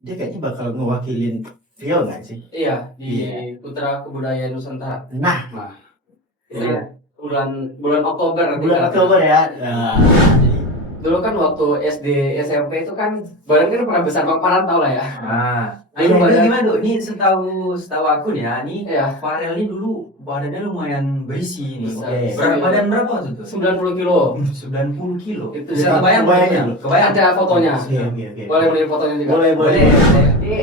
Dia kayaknya bakal ngewakilin Riau nggak sih? Iya, di Iya. Putra Kebudayaan Nusantara. Nah, Itu iya. bulan Oktober. Bulan Oktober ya. Nah, jadi Dulu kan waktu SD SMP itu kan badan kan pernah besar paparan tau lah ya. Ini badan- gimana tuh? Ini setahu aku nih ya, nih Iya. Farel ini dulu badannya lumayan berisi nih. Besar. Oke. Badan berapa waktu itu? 90 kilo. 90 kilo. Itu Bisa ya, kebayang kebayang. Kebayang. Ada fotonya. Oke. Boleh beli fotonya juga. Boleh.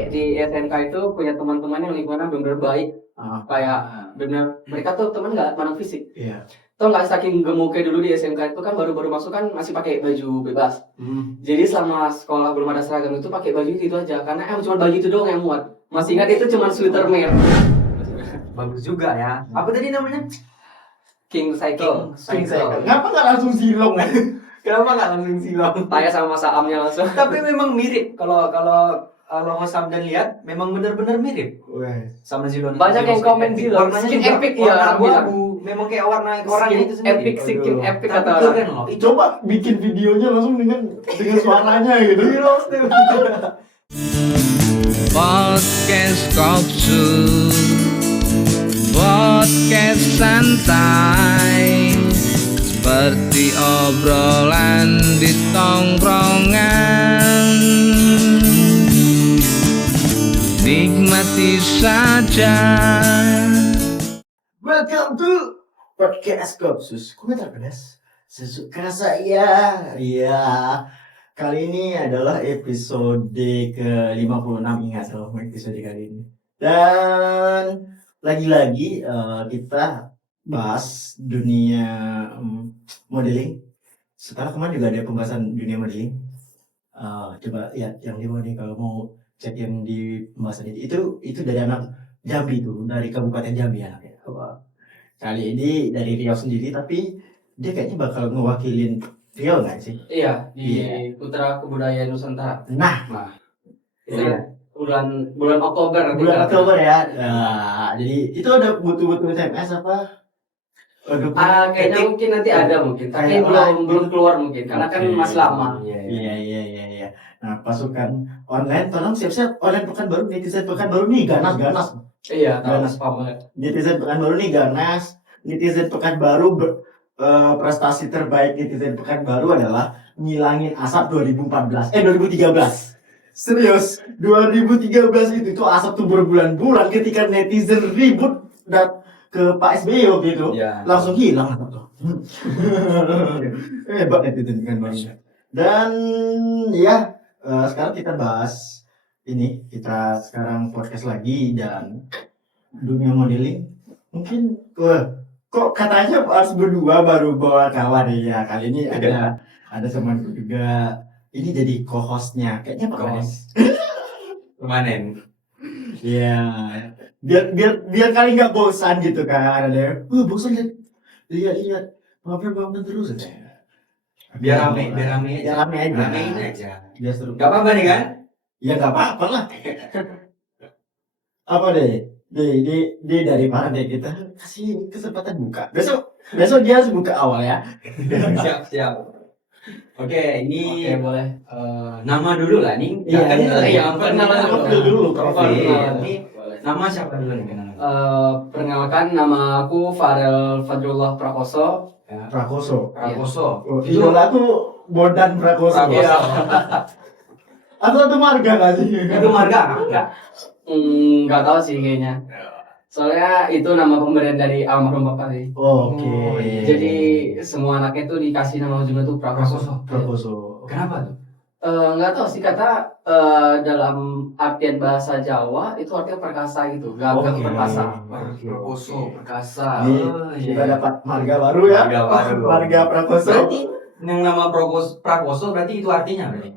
Di SMK itu punya teman-teman yang lingkungannya benar-benar baik. Ah, Kayak benar mereka tuh teman nggak pandang fisik. iya. Tau nggak saking gemuknya dulu di SMK itu kan baru-baru masuk kan masih pakai baju bebas. Jadi selama sekolah belum ada seragam itu pakai baju itu aja karena cuma baju itu doang yang muat. Masih ingat itu cuma sweater merah. Bagus juga ya. Apa tadi namanya? King Cycle. Kenapa nggak langsung silong? Kenapa nggak langsung silang? Tanya sama Saamnya langsung. Tapi memang mirip. Kalau Hosam dan lihat, memang benar-benar mirip sama Zilon. Banyak yang komen bilang, warnanya skin juga epic ya, warna orang bilang. abu. Memang kayak warna orangnya itu sendiri. Epic, skin Aduh. epic Tapi kata orang. keren loh. Coba bikin videonya langsung dengan suaranya gitu. Podcast Kopsu, podcast santai, seperti obrolan di tongkrongan. Nikmati saja. Welcome to Podcast Kopsus. Komentar pedas sesuka saya. Iya. Kali ini adalah episode ke-56. Ingat loh episode kali ini. Dan lagi-lagi kita bahas dunia modeling. Setelah kemarin juga ada pembahasan dunia modeling. Coba lihat yang di bawah nih kalau mau cek yang di pembahasan itu dari anak Jambi tuh, dari Kabupaten Jambi anaknya. Kali ini dari Riau sendiri, tapi dia kayaknya bakal ngewakilin Riau nggak sih? Iya, di Iya. Putra Kebudayaan Nusantara. Nah, Itu bulan Oktober. bulan Oktober ya. Nah, jadi itu ada butuh SMS apa? Kayaknya mungkin nanti ada mungkin, tapi Kayak belum keluar mungkin karena kan Oke. masih lama. Iya. Nah, pasukan online, tolong siap-siap online Pekanbaru, netizen Pekanbaru nih ganas. Iya, tahu Ganas. spam banget. Netizen Pekanbaru nih ganas. Netizen Pekanbaru prestasi terbaik netizen Pekanbaru adalah ngilangin asap 2013. Serius, 2013 itu asap tuh berbulan-bulan ketika netizen ribut dan ke Pak SBY waktu itu. Ya. Langsung hilang asap tuh. Hebat netizen Pekanbaru. Dan ya, sekarang kita bahas ini, kita sekarang podcast lagi dan dunia modeling. Mungkin kok katanya harus berdua baru bawa kawan ya. Kali ini ada temanku juga. Ini jadi co-hostnya. Kayaknya Pak Manes. Permanen. Iya. Biar kali nggak bosan gitu kan. Ada bosan lihat bangun terus aja. Biar rame aja. Ramein aja. Biar seru. Gak apa-apa nih kan? Ya nggak apa-apa lah. Apa deh? Dia dari mana deh, kita kasih kesempatan buka. Besok dia harus buka awal ya. Siap. Oke, ini boleh. nama dulu lah nih. Iya, Kan ini lagi iya, perkenalan profil dulu. Ini Boleh. nama siapa dulu nih kenalan? Perkenalkan nama aku Farel Fadrullah Prakoso. Prakoso. Prakoso. Idola tuh Bondan Prakoso. Iya. Atau marga nggak sih? Itu marga enggak? Nggak tahu sih kayaknya. Soalnya itu nama pemberian dari almarhum bapak sih. Oke. Oh, iya. Jadi semua anaknya tuh dikasih nama ujungnya tuh Prakoso. Prakoso. Kenapa tuh? Nggak tahu sih, kata dalam artian bahasa Jawa itu artinya perkasa gitu, gagah Oke. perkasa. Prakoso, perkasa. Ini Oh, kita iya. dapat marga baru ya. Marga baru. Marga Prakoso. Berarti yang nama Prakoso berarti itu artinya berarti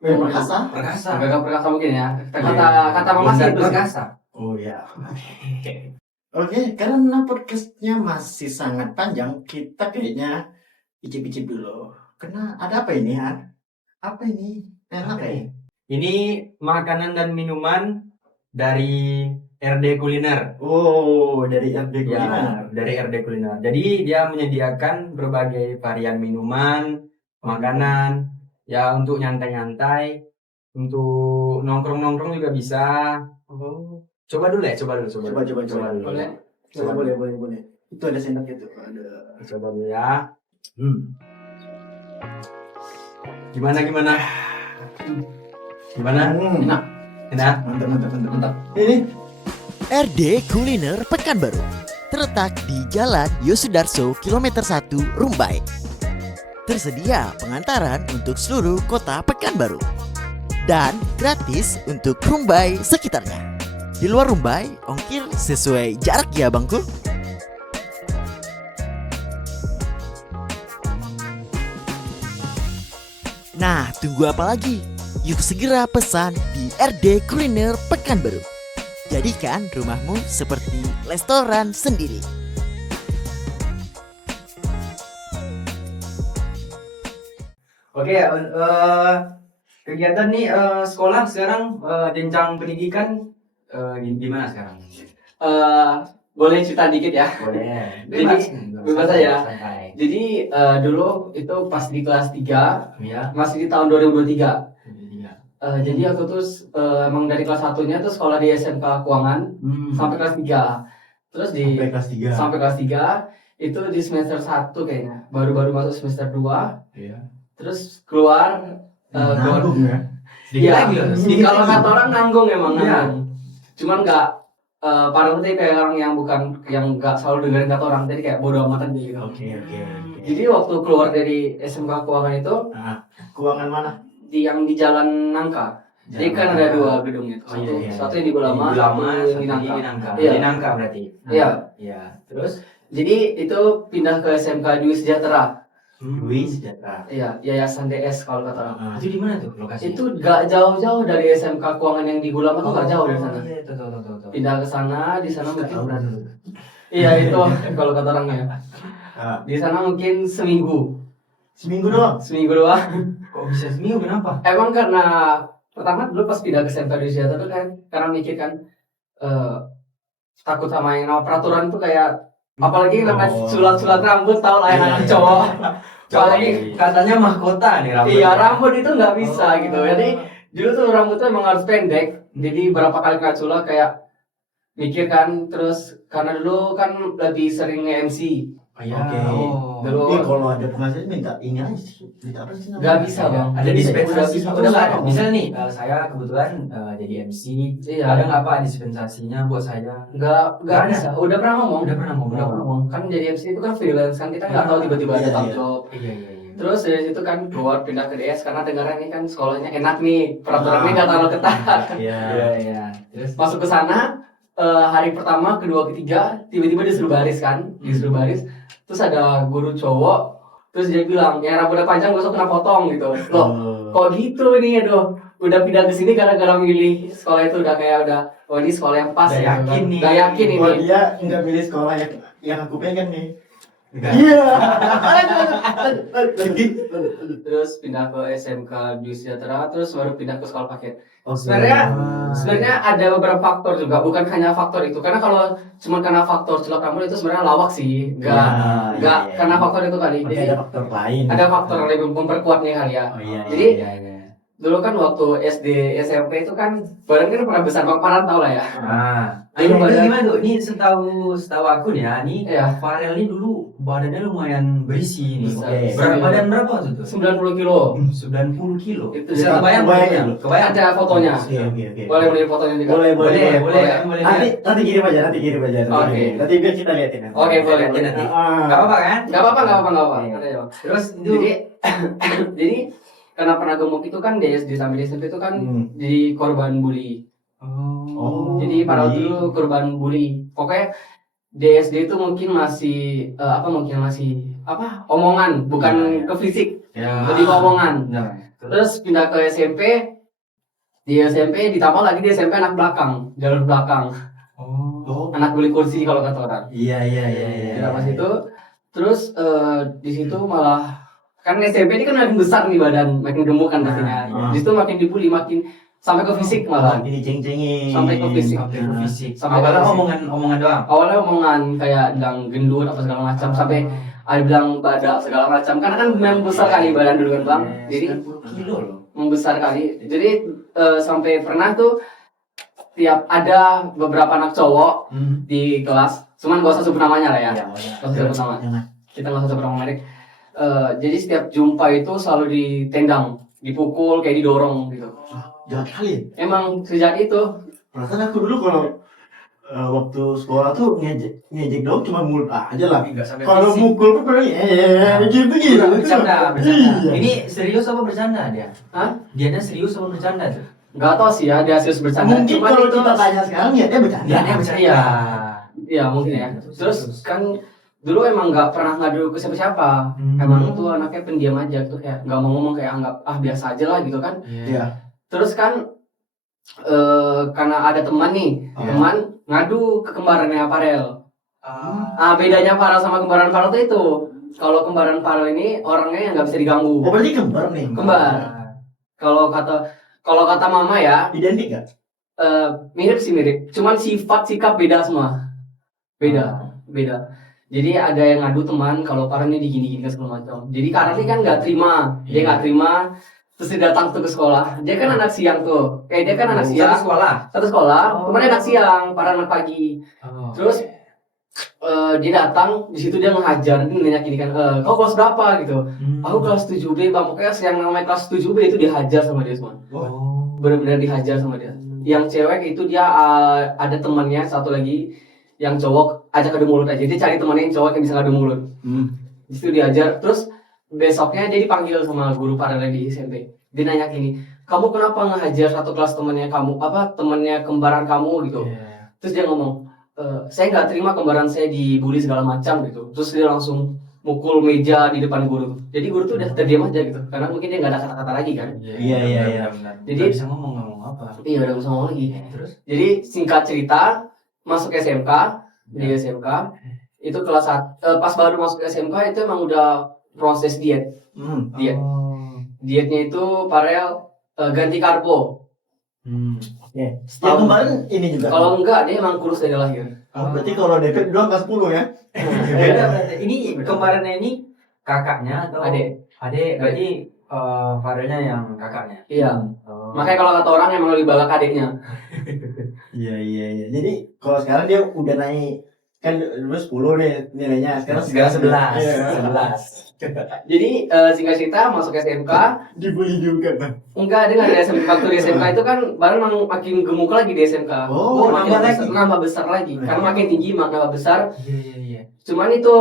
Perkasa. perkasa. Gagah perkasa mungkin ya. Kata mama sih itu. perkasa. Oh ya. Oke, karena podcastnya masih sangat panjang, kita kayaknya icip-icip dulu. Karena ada apa ini ya? Apa ini? Enak ya? Ini makanan dan minuman dari RD Kuliner. Oh, dari RD Ya, Kuliner. dari RD Kuliner. Jadi dia menyediakan berbagai varian minuman, makanan, ya untuk nyantai-nyantai, untuk nongkrong udah bisa. Oh. Coba dulu ya, coba dulu. Coba dulu. Boleh. Coba boleh. Itu ada sendok itu. Ada. Coba dulu ya. Gimana? Gimana? Enak. Enak? Mantap. Ini RD Kuliner Pekanbaru terletak di Jalan Yosudarso kilometer 1 Rumbai. Tersedia pengantaran untuk seluruh kota Pekanbaru dan gratis untuk Rumbai sekitarnya. Di luar Rumbai, ongkir sesuai jarak ya bangku. Nah, tunggu apa lagi? Yuk segera pesan di RD Kuliner Pekanbaru. Jadikan rumahmu seperti restoran sendiri. Oke, kegiatan nih sekolah sekarang jenjang pendidikan gimana sekarang? Boleh cerita dikit ya. Boleh. Bebas aja. Santai. Jadi dulu itu pas di kelas 3, Ya. masih di tahun 2023. Jadi aku tuh emang dari kelas 1-nya tuh sekolah di SMK Keuangan sampai kelas 3. Terus di sampai kelas 3. sampai kelas 3 itu di semester 1 kayaknya. Baru-baru masuk semester 2. Iya. Terus keluar keluar. Nanggung ya. Sedikit Iya, lagi loh. kalau kata orang nanggung emang Iya. nanggung. Cuman nggak parah tuh kayak orang yang nggak selalu dengerin kata orang, jadi kayak bodo amat aja gitu. Oke. Jadi waktu keluar dari SMK Keuangan itu Keuangan mana? yang di Jalan Nangka. Jadi kan ada 2 gedung itu. Satu yang di Bulama, satu yang di Nangka. Iya. Di Nangka berarti. Iya. Iya. Terus Jadi itu pindah ke SMK Dwi Sejahtera. Dwi Sejahtera. Iya, Yayasan DS kalau kata orang. itu di mana tuh lokasinya? Itu gak jauh-jauh dari SMK Keuangan yang di Bulama tuh gak jauh dari sana. Iya, tuh. Pindah ke sana, di sana mungkin Tahu. iya itu kalau kata orangnya. Di sana mungkin seminggu doang. Kok bisa seminggu kenapa? Emang karena pertama dulu pas pindah ke SMK Dwi Sejahtera tuh kan karena mikir kan takut sama yang nama peraturan tuh kayak apalagi namanya sulat-sulat rambut tau lah yang anak cowok. Apalagi Katanya mahkota nih rambut. iya rambut itu nggak bisa gitu. Jadi dulu tuh rambutnya emang harus pendek. Jadi berapa kali kena sulat kayak mikir kan, terus karena dulu kan lebih sering nge-MC. Iya. Oke. Dulu Iya, kalau ada penghasilan minta ini aja sih. Minta apa sih namanya? nggak bisa bang. Ada dispensasi Udah udah nggak ada. bisa. Misalnya nih saya kebetulan jadi MC. Iya. Ada nggak apa dispensasinya buat saya? Nggak Nggak ada. bisa. Udah pernah ngomong. Udah pernah ngomong. Kan jadi MC itu kan freelance kan kita nggak tahu tiba-tiba ada Iya, tanggung iya. jawab. Iya. Terus dari situ kan keluar pindah ke DS karena dengaran ini kan sekolahnya enak nih, peraturannya nggak terlalu ketat. Iya. Terus Masuk ke sana hari pertama, kedua, ketiga tiba-tiba disuruh baris kan, disuruh baris. Terus ada guru cowok, terus dia bilang yang rambutnya panjang gak usah kena potong gitu. Loh, kok gitu nih aduh. Udah pindah ke sini gara-gara milih sekolah itu udah kayak oh ini sekolah yang pas Udah ya. yakin nih. Udah yakin ini. Oh, dia nggak pilih sekolah yang aku pengen nih. enggak. Iya. Terus pindah ke SMK Dwi Sejahtera, terus baru pindah ke sekolah paket. Oh, Sebenarnya ada beberapa faktor juga, bukan hanya faktor itu. Karena kalau cuma karena faktor sulap rambut itu sebenarnya lawak sih, nggak Iya. karena faktor itu kali. Berarti Jadi ada faktor lain. ada faktor yang lebih memperkuatnya kali ya. Oh iya. Jadi Iya. dulu kan waktu SD SMP itu kan badan kan pernah besar, Bang Farhan tau lah ya. Itu badan- gimana tuh? Ini setahu aku nih ya, nih Iya. Farel ini dulu badannya lumayan berisi nih. Besar. Oke. Badan berapa waktu itu? 90 kilo. 90 kilo. Itu Bisa ya. kebayang Kebayang. fotonya? Kebayang. Ada fotonya. Oke. Boleh beli fotonya juga. Boleh. Boleh Nanti kirim aja. Oke. Nanti biar kita liatin. Oke, boleh. Nanti. Ah. Enggak apa-apa kan? Nggak apa-apa. Iya. Ada ya. Terus itu Jadi karena pernah gemuk itu kan di SD sampai di SMP itu kan jadi korban bully. Oh. Jadi pada waktu bully. itu korban bully. Pokoknya di SD itu mungkin masih omongan, bukan Iya. ke fisik, ya. lebih ke omongan. Nah, Terus pindah ke SMP, di SMP ditambah lagi di SMP anak belakang, jalur belakang, Oh. anak beli kursi kalau kata orang. Iya. Di pas itu, terus di situ malah kan SMP ini kan makin besar nih badan, makin gemuk kan pastinya. Nah, Di situ makin dibully, makin sampai ke fisik malah. Ini ceng-cengin. Sampai ke fisik. sampai ke fisik. Sampai Awalnya ke fisik. omongan doang. Awalnya omongan kayak bilang gendut apa segala macam, sampai ada bilang badak segala macam. Karena kan memang besar kali badan dulu kan bang, jadi 90 kilo loh. membesar kali. Jadi sampai pernah tuh setiap ada beberapa anak cowok Hmm. di kelas, cuman gak usah sebut namanya lah ya. Iya, Gak usah sebut nama. Jangan. Kita gak usah sebut nama merek. Jadi setiap jumpa itu selalu ditendang, dipukul, kayak didorong gitu. Jahat kali. Emang sejak itu. Perasaan aku dulu kalau waktu sekolah tuh ngejek dong cuma mulut aja lah. Enggak sampai Kalau fisik. mukul tuh paling gitu. Bercanda. Iya. Ini serius apa bercanda dia? Hah? Dianya serius apa bercanda tuh? Gak tau sih ya, dia serius bercanda. Mungkin Cuman kalau itu- kita tanya sekarang ya dia bercanda. Dianya bercanda. Iya. Iya mungkin ya. Terus kan dulu emang nggak pernah ngadu ke siapa-siapa. Emang tuh anaknya pendiam aja tuh, kayak nggak mau ngomong, kayak anggap biasa aja lah gitu kan. Iya. Terus kan karena ada teman nih, teman ngadu ke kembarannya Farel. Bedanya Farel sama kembaran Farel tuh itu, kalau kembaran Farel ini orangnya yang nggak bisa diganggu. Oh berarti kembar nih. Kembar. Kalau kata mama ya, Identik gak? mirip sih mirip. Cuman sifat sikap beda semua. Beda. Jadi ada yang ngadu teman kalau Farel ini digini-gini segala macam. Jadi karena ini kan nggak terima, dia nggak terima. Terus dia datang tuh ke sekolah. Dia kan anak siang tuh. Dia kan anak siang. Satu sekolah. Kemarin anak siang, para anak pagi. Terus dia datang, di situ dia ngehajar, ini nanya gini kan, kau kelas berapa gitu? Aku kelas 7B, bang. Pokoknya yang namanya kelas 7B itu dihajar sama dia semua. Benar-benar dihajar sama dia. Yang cewek itu dia ada temannya satu lagi, yang cowok ajak adu mulut aja. Dia cari temannya yang cowok yang bisa adu mulut. Di situ dihajar. Terus besoknya dia dipanggil sama guru paralel di SMP. Dia nanya gini, kamu kenapa ngehajar satu kelas temannya kamu, temannya kembaran kamu gitu? Terus dia ngomong, saya nggak terima kembaran saya dibully segala macam gitu. Terus dia langsung mukul meja di depan guru. Jadi guru tuh udah terdiam aja gitu, karena mungkin dia nggak ada kata-kata lagi kan. Iya. Jadi Jadi- bisa ngomong apa? Iya udah bisa ngomong lagi. Terus? Jadi singkat cerita, masuk SMK, di SMK itu kelas pas baru masuk SMK itu emang udah proses diet. Diet. Dietnya itu Farel ganti karbo. Yang kemarin ini juga. Kalau enggak dia emang kurus dari lahir. Berarti kalau DP doang kelas 10 ya? Beda berarti. Ini kembarannya ini kakaknya atau Adik. Adik. Berarti Farelnya yang kakaknya. Iya. Oh. Makanya kalau kata orang emang lebih balak adiknya. Iya. Jadi kalau sekarang dia udah naik, kan dulu 10 nih nilainya, sekarang Sekarang 11. Iya. 11. Jadi singkat cerita masuk SMK, Dibully juga kan. enggak dengan di SMK, waktu di SMK itu kan baru emang makin gemuk lagi di SMK. Oh, makin nambah besar, lagi. nambah besar lagi. Karena makin tinggi nambah besar. Iya. Cuman itu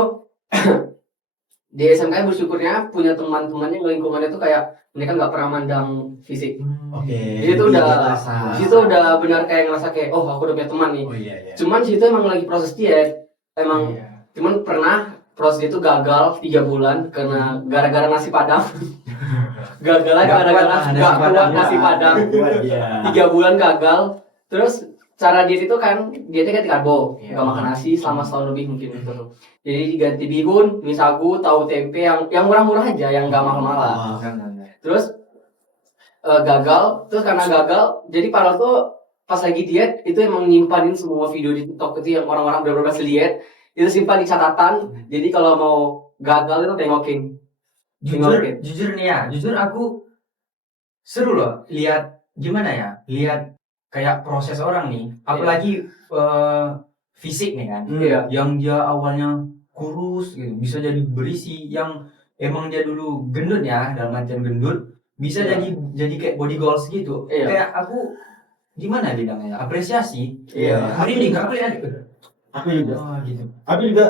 di SMK bersyukurnya punya teman-temannya lingkungannya tuh kayak mereka nggak pernah mandang fisik. Oke. Jadi itu udah rasa. di situ udah benar kayak ngerasa kayak oh aku udah punya teman nih. Oh iya. Cuman di situ emang lagi proses diet. Emang cuman pernah proses itu gagal 3 bulan karena gara-gara nasi padang. Gagal gara-gara nggak kuat nasi padang. Iya. 3 bulan gagal. Terus cara diet itu kan dietnya ganti karbo, Iya. nggak makan nasi selama setahun lebih mungkin gitu. Jadi diganti bihun, mie sagu, tahu tempe yang murah-murah aja, yang nggak mahal-mahal. Terus gagal, terus karena gagal, jadi Farel tuh pas lagi diet itu emang nyimpanin semua video di TikTok itu yang orang-orang bener-bener berhasil diet, itu simpan di catatan. Jadi kalau mau gagal itu tengokin. Jujur nih ya, jujur aku seru loh lihat gimana ya, lihat kayak proses orang nih, apalagi fisik nih kan, Iya. yang dia awalnya kurus gitu, bisa jadi berisi, yang emang dia dulu gendut ya, dalam artian gendut, bisa Iya. jadi kayak body goals gitu. Iya. Kayak aku gimana bilangnya, apresiasi. Iya. Merinding aku lihat. Aku juga. Oh gitu. Tapi juga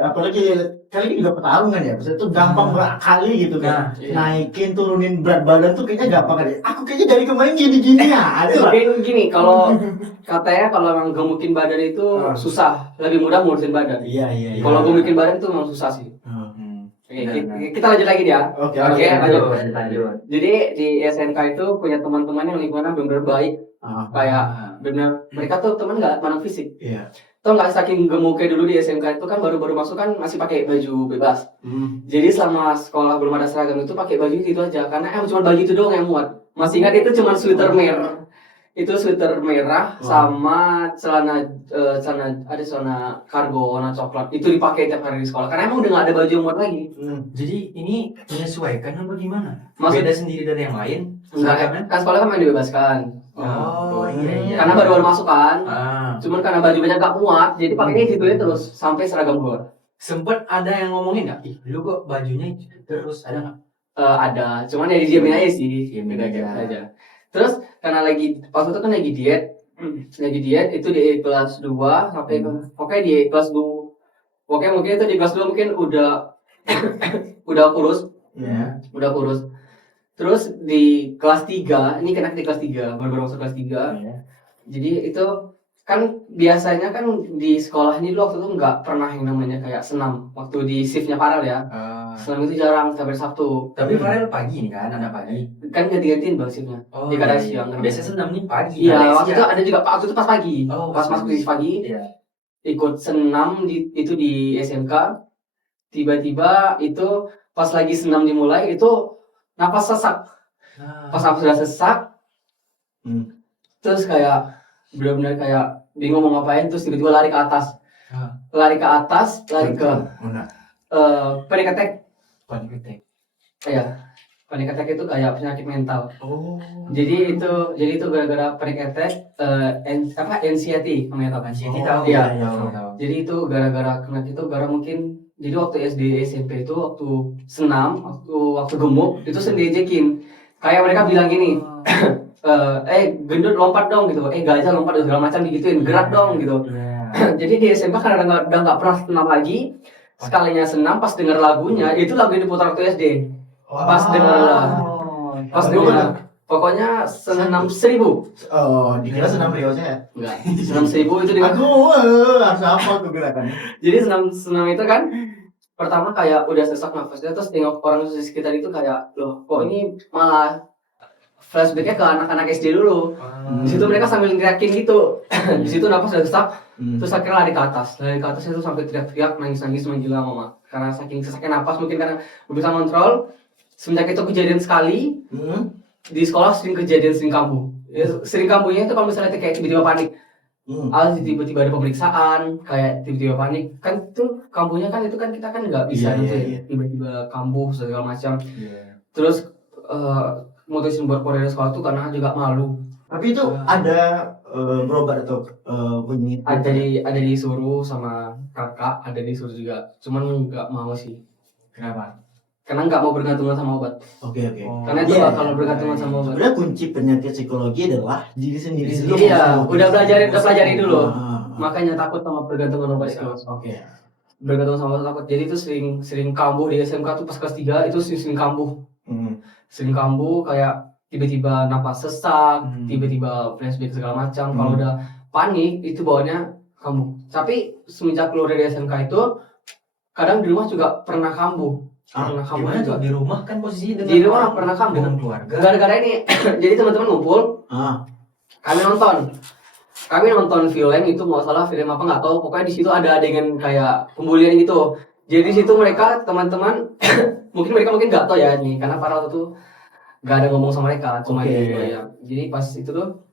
apalagi kali ini juga pertarungan ya. Maksudnya tuh gampang kali gitu kan. Iya. Naikin turunin berat badan tuh kayaknya gampang kan ya. Aku kayaknya dari kemarin gini-gini aja lah. Tapi gini, kalau katanya kalau emang gemukin badan itu susah, lebih mudah ngurusin badan. Iya. Kalau gemukin badan itu emang susah sih. Oke, kita lanjut lagi ya. Oke, Oke, lanjut. lanjut. Jadi di SMK itu punya teman-teman yang lingkungannya benar-benar baik, kayak benar mereka tuh teman nggak pandang fisik. Iya. Tuh nggak saking gemuknya dulu di SMK itu kan baru-baru masuk kan masih pakai baju bebas. Jadi selama sekolah belum ada seragam itu pakai baju itu aja karena cuma baju itu doang yang muat. Masih ingat itu cuma sweater merah. Itu sweater merah sama celana ada celana kargo warna coklat. Itu dipakai tiap hari di sekolah karena emang udah nggak ada baju yang muat lagi. Jadi ini menyesuaikan apa gimana? Maksud- Beda sendiri dari yang lain? Enggak, Seragamnya? kan sekolah kan main dibebaskan. Oh, iya. Karena baru masuk kan. Ah. Cuman karena bajunya gak muat, jadi pakainya gitu ya terus sampai seragam keluar. Sempet ada yang ngomongin nggak? Ih, lu kok bajunya gitu terus ada nggak? Ada, cuman ya didiamin aja sih, Diamin aja. Terus karena waktu itu kan lagi diet itu di kelas 2 sampai pokoknya di kelas 2, pokoknya mungkin itu di kelas 2 mungkin udah udah kurus, Iya. Terus di kelas 3, ini kena di kelas 3, baru masuk kelas 3. Iya. Jadi itu kan biasanya kan di sekolah ini dulu waktu itu nggak pernah yang namanya kayak senam waktu di shiftnya Farel ya. Senam itu jarang sampai Sabtu. Tapi Farel pagi nih kan, anak pagi. Kan ganti-gantiin bang shiftnya. Oh, Di kadang iya. siang. Biasanya senam nih pagi. Iya, kadang waktu siang. itu ada juga waktu itu pas pagi. Oh, Pas pas masuk pagi. di pagi, Iya. ikut senam itu di SMK. Tiba-tiba itu pas lagi senam dimulai itu napas sesak. Pas napas sudah sesak, terus kayak benar-benar kayak bingung mau ngapain, terus tiba-tiba lari ke atas. Lari ke Mana? panic attack. Panic attack. Iya. Panic attack itu kayak penyakit mental. Oh. Jadi itu gara-gara panic attack anxiety namanya tau kan? Anxiety Oh, tahu. iya. Tahu. Jadi itu gara-gara kena itu gara mungkin jadi waktu SD SMP itu waktu senam waktu gemuk itu sendiri diajakin. Kayak mereka bilang gini, gendut lompat dong gitu, gajah lompat dan segala macam digituin, gerak dong gitu. Iya. Jadi di SMK karena udah nggak pernah senam lagi, sekalinya senam pas denger lagunya itu lagu yang diputar waktu SD. Pas denger pokoknya senam 1000. Oh, dikira senam riosnya. Enggak, senam 1000 itu di Aku harus apa tuh gerakannya? Jadi senam itu kan pertama kayak udah sesak nafasnya, terus tengok orang di sekitar itu kayak loh kok ini malah flashbacknya ke anak-anak SD dulu. Di situ mereka sambil ngeriakin gitu. Di situ nafas udah sesak, terus akhirnya lari ke atas itu sampai teriak-teriak, nangis-nangis menggila mama. Karena saking sesaknya nafas mungkin karena belum bisa kontrol. Semenjak itu kejadian sekali di sekolah sering kambuh. Ya, sering kambuhnya itu kalau misalnya kayak tiba-tiba panik. Tiba-tiba ada pemeriksaan, kayak tiba-tiba panik. Kan tuh kambuhnya kan itu kan kita kan nggak bisa Iya. tiba-tiba kambuh segala macam. Terus mutusin buat keluar dari sekolah tuh karena juga malu. Tapi itu ada berobat atau bunyi? Ada disuruh sama kakak, ada disuruh juga. Cuman nggak mau sih. Kenapa? Karena nggak mau bergantungan sama obat. Oke. Karena itu Iya. kalau bergantungan sama obat. Sebenarnya kunci penyakit psikologi adalah diri sendiri dulu. Iya, udah pelajari dulu. Ah. Makanya takut sama bergantungan obat itu. Oke. Bergantung sama obat takut. Jadi itu sering kambuh di SMK tuh pas kelas 3 itu sering kambuh. Sering kambuh kayak tiba-tiba napas sesak, tiba-tiba flashback segala macam. Kalau udah panik itu bawaannya kambuh. Tapi semenjak keluar dari SMK itu kadang di rumah juga pernah kambuh. Pernah kambuh Gimana juga. tuh di rumah kan posisinya Di rumah pernah kambuh dengan keluarga. gara-gara ini. Jadi teman-teman ngumpul, kami nonton film itu, nggak salah film apa nggak tahu, pokoknya di situ ada adegan kayak pembulian gitu. Jadi di situ mereka teman-teman mungkin nggak tahu ya nih, karena para waktu itu nggak ada ngomong sama mereka, cuma gitu ya. Jadi pas itu tuh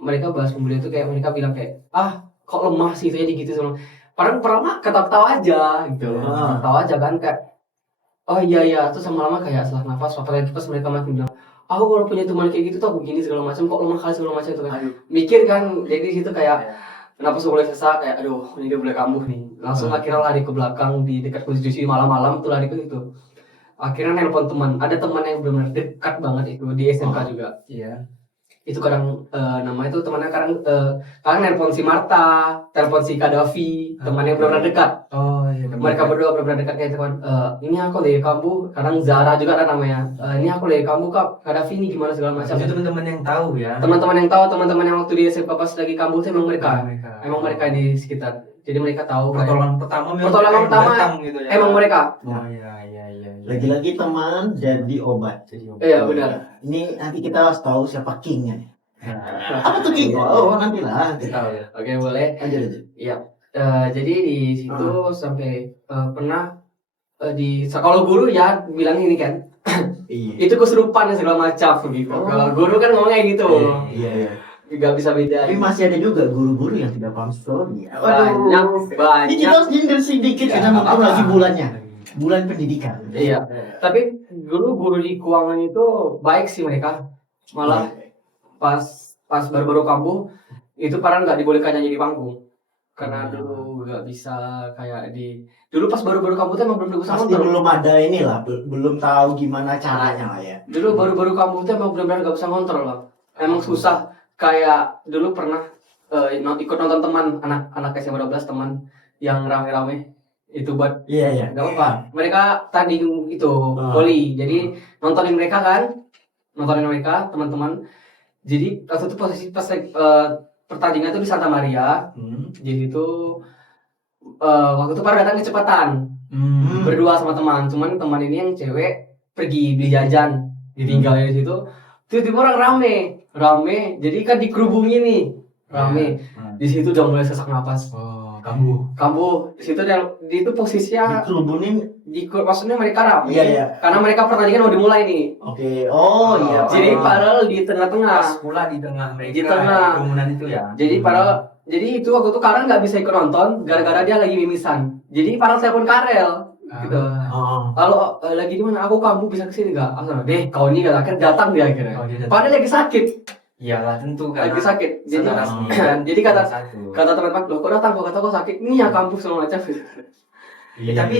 mereka bahas pembulian itu kayak mereka bilang kayak kok lemah sih itu ya gitu sama. Padahal mah ketawa-ketawa aja gitu, ketawa aja kan kayak oh iya terus lama-lama kayak sesak nafas, apalagi pas mereka makin bilang aku kalau punya teman kayak gitu tuh aku gini segala macam, kok lemah kali segala macam itu kan. Mikir kan, jadi di situ kayak kenapa mulai sesak kayak aduh ini dia boleh kambuh nih. Langsung akhirnya lari ke belakang di dekat konstitusi malam-malam tuh lari ke situ. Akhirnya nelpon teman, ada teman yang benar-benar dekat banget itu di SMK juga. Iya. Itu kadang namanya itu temannya kadang nelpon si Marta, telepon si Kadafi, teman yang benar-benar dekat. Oh iya. Mereka berdua benar-benar dekat kayak teman. Ini aku dari kamu, kadang Zara juga ada namanya. Ini aku dari kamu kak, Kadafi ini gimana segala macam. Itu teman-teman yang tahu ya. Teman-teman yang tahu, teman-teman yang waktu di SMK pas lagi kambuh itu emang mereka. Emang mereka di sekitar. Jadi mereka tahu. Pertolongan pertama Pertolongan gitu ya. emang mereka. Oh iya. Lagi-lagi teman jadi obat. Iya benar. Ini nanti kita harus tahu siapa kingnya nih. Apa tuh king? Oh nantilah. Tahu ya. Oke boleh. Aja. Iya. Jadi di situ sampai pernah di kalau guru ya bilang ini kan. Iya. Itu kesurupan segala macam gitu. Kalau guru kan ngomongnya gitu. Iya. Gak bisa beda. Tapi masih ada juga guru-guru yang tidak paham psikologi. Banyak. Ini kita harus nyindir sedikit karena mungkin lagi bulan pendidikan. Iya. Tapi guru di keuangan itu baik sih mereka. Malah pas pas baru-baru kambuh itu Farel nggak dibolehkan nyanyi di panggung karena dulu nggak bisa kayak dulu pas baru-baru kambuh tuh emang belum bisa Pasti ngontrol. belum ada inilah, belum tahu gimana caranya lah ya. Dulu baru-baru kambuh tuh emang benar-benar nggak bisa ngontrol lah. Emang susah. Kayak dulu pernah ikut nonton teman anak SMA 12 teman yang rame-rame itu buat Iya. nggak apa-apa. Mereka tanding itu voli. Jadi nontonin mereka teman-teman. Jadi waktu itu posisi pas pertandingan itu di Santa Maria. Jadi itu waktu itu Farel datang kecepatan berdua sama teman. Cuman teman ini yang cewek pergi beli jajan, ditinggal di situ. Tiba-tiba orang rame. Jadi kan dikerubungi nih, rame. Di situ udah mulai sesak napas. Kambuh. Di situ itu posisinya Dikerubunin. maksudnya mereka rame. Iya. Karena mereka pertandingan udah dimulai nih. Oke. Oh iya. Jadi Farel di tengah-tengah. Pas pula di tengah mereka. Di tengah. Kerumunan itu ya. Jadi jadi itu waktu itu Karel nggak bisa ikut nonton gara-gara dia lagi mimisan. Jadi Farel telepon Karel. Gitu. Kalau lagi di mana aku kamu bisa kesini nggak? Aku bilang, deh kau ini nggak akan datang dia akhirnya. Padahal lagi sakit. Iyalah tentu kan. Lagi sakit. Jadi resmi. jadi kata teman-teman loh, kok datang? Kok kata kok sakit? Ini ya kampus segala macam. Tapi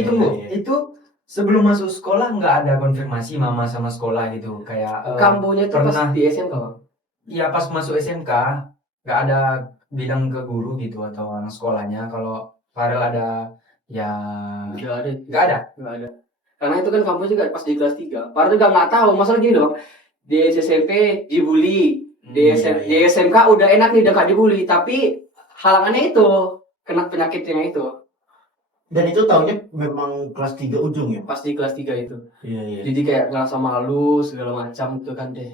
itu sebelum masuk sekolah nggak ada konfirmasi mama sama sekolah gitu kayak Kambuhnya itu pas pernah di SMK Bang. Iya pas masuk SMK nggak ada bilang ke guru gitu atau orang sekolahnya kalau Farel ada ya Nggak ada. Karena itu kan kampus juga pas di kelas 3. Farel juga nggak tahu. Masalah gini loh. Di SMP dibully. Di SMK udah enak nih dekat dibully, tapi halangannya itu kena penyakitnya itu. Dan itu tahunnya memang kelas 3 ujung ya? Pas di kelas 3 itu. Iya. Jadi kayak ngerasa malu segala macam gitu kan deh.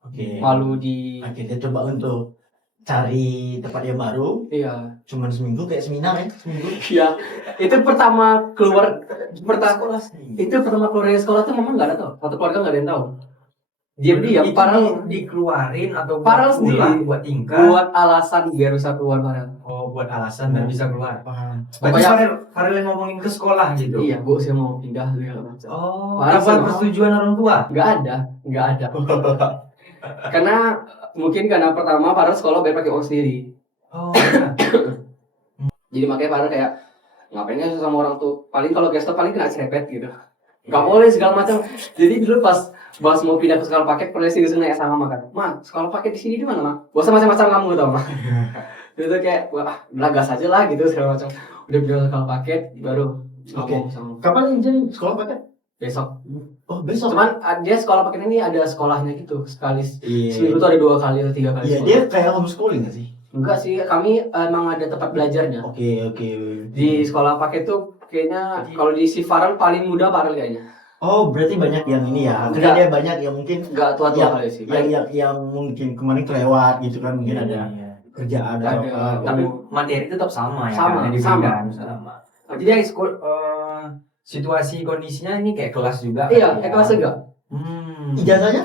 Oke. Malu di Akhirnya coba untuk cari tempat yang baru. iya. Cuman seminggu kayak seminar ya, seminggu. Iya. Itu pertama keluar Sekolah. itu pertama keluar dari sekolah tuh memang nggak ada tau. Satu keluarga nggak ada yang tahu. Diam-diam Farel dikeluarin atau Farel buat sendiri pulang, buat tingkat buat alasan biar bisa keluar Farel. buat alasan dan bisa keluar. Paham. Berarti Pokoknya- Farel yang ngomongin ke sekolah gitu. Iya, Bu, saya mau pindah segala macam. Ada buat Farel persetujuan orang tua. nggak ada. Karena mungkin karena pertama Farel sekolah biar pakai uang sendiri. Iya. Jadi makanya Farel kayak ngapain kan sama orang tuh. Paling kalau gestor paling kena cerepet gitu. Nggak boleh segala macam. Jadi dulu pas mau pindah ke sekolah paket, pernah sih nanya sama Mama kan, Ma, sekolah paket di sini di mana, Ma? Gak usah macam-macam kamu tau, Ma. Itu kayak, wah, gas aja lah gitu segala macam. Udah pindah ke sekolah paket, baru ngomong sama Kapan jadi sekolah paket? besok. Oh, besok. Cuman dia sekolah paket ini ada sekolahnya gitu, sekali Iya. seminggu tuh ada 2 kali atau 3 kali Iya, sekolah. dia kayak homeschooling gak sih? Enggak sih, kami emang ada tempat belajarnya. Oke. Di sekolah paket tuh kayaknya kalau di si Farel paling muda Farel kayaknya. Oh, berarti banyak yang ini ya. Karena Enggak. dia banyak yang mungkin Enggak tua-tua Yang- kali sih. yang mungkin kemarin kelewat gitu kan, mungkin ada Iya. kerjaan atau Ada. apa. Tapi materi tetap sama ya. Sama, kan, yang sama. diberikan. Sama. Jadi ya situasi kondisinya ini kayak kelas juga. Iya, kan, kayak ya? kelas enggak. Ijazahnya?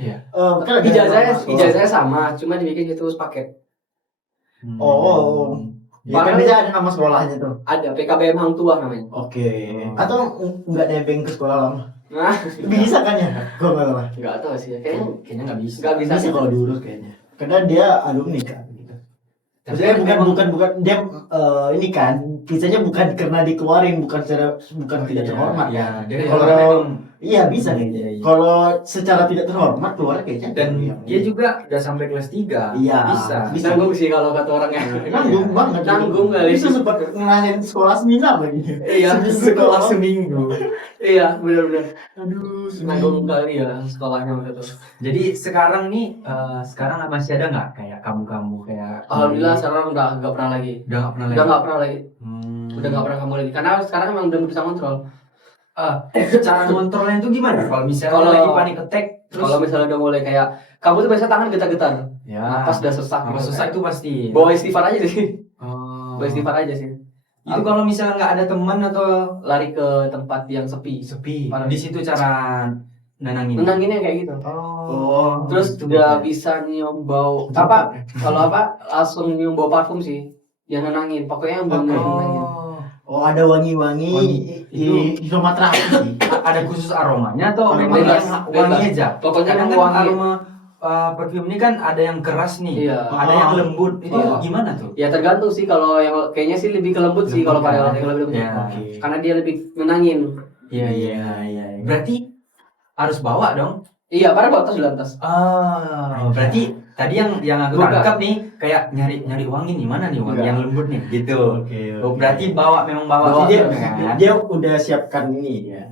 Iya. Kan ada Ijazahnya sama, cuma dibikin itu paket. Oh. Ya kan dia ada nama sekolahnya tuh. Ada PKBM Hang Tua namanya. Oke. Atau nggak nebeng ke sekolah lama? Nah, Bisa kan ya? Gue nggak tahu. enggak tahu sih. Kayaknya Kayaknya nggak bisa. enggak bisa. Bisa kalau diurus kayaknya. Karena dia alumni kan. Gitu. Maksudnya bukan dia ini kan kisahnya bukan karena dikeluarin, bukan tidak terhormat. Ya, dia Kalau- orang memang Iya bisa kayaknya. Kalau secara tidak terhormat keluar kayaknya. dan Iya. dia juga udah sampai kelas 3. Iya. Bisa. Nanggung sih kalau kata orangnya. Nanggung banget. Nanggung kali. Bisa sempat ngerasain sekolah seminar lagi. Iya, sekolah seminggu. Iya, benar-benar. Aduh, Nanggung kali ya sekolahnya gitu. Jadi sekarang nih sekarang masih ada nggak kayak kamu kayak Alhamdulillah sekarang udah enggak pernah lagi. udah nggak pernah Udah lagi. enggak pernah lagi. Udah enggak pernah kamu lagi. Karena sekarang emang udah bisa kontrol. Cara ngontrolnya itu gimana? Kalau misalnya Kalau- lagi panik attack terus Kalau misalnya udah mulai kayak kamu tuh biasanya tangan getar-getar. ya Napas udah sesak. kalau gitu. susah itu pasti. Bawa istighfar aja sih. Oh. Bawa istighfar aja sih. Itu kalau misalnya nggak ada teman atau Lari ke tempat yang sepi. sepi, Parah. di situ cara nenangin. Nenanginnya kayak gitu. Oh. Terus itu udah betul. bisa nyium bau apa? Kalau apa? Langsung nyium bau parfum sih. Yang nenangin. Pokoknya yang benar nenangin. Oh ada wangi-wangi Wangi. di aromaterapi sih. Ada khusus aromanya atau Aroma memang bebas, yang bebas. wangi aja? Pokoknya Kadang yang kan wangi. aroma perfume ini kan ada yang keras nih, Iya. ada yang lembut. Itu Iya. gimana tuh? Ya tergantung sih, kalau yang kayaknya sih lebih ke lembut sih kalau Pharrell yang lebih lembut. Ya. Oke. Karena dia lebih menangin. Iya. Iya. Berarti harus bawa dong. Iya, Pharrell bawa tas di lantas. Berarti tadi yang aku Bukan. tangkap nih kayak nyari wangi nih, mana nih wangi Enggak. yang lembut nih gitu. Oke. Oh, berarti memang bawa Bawa. dia, kan? dia udah siapkan ini ya.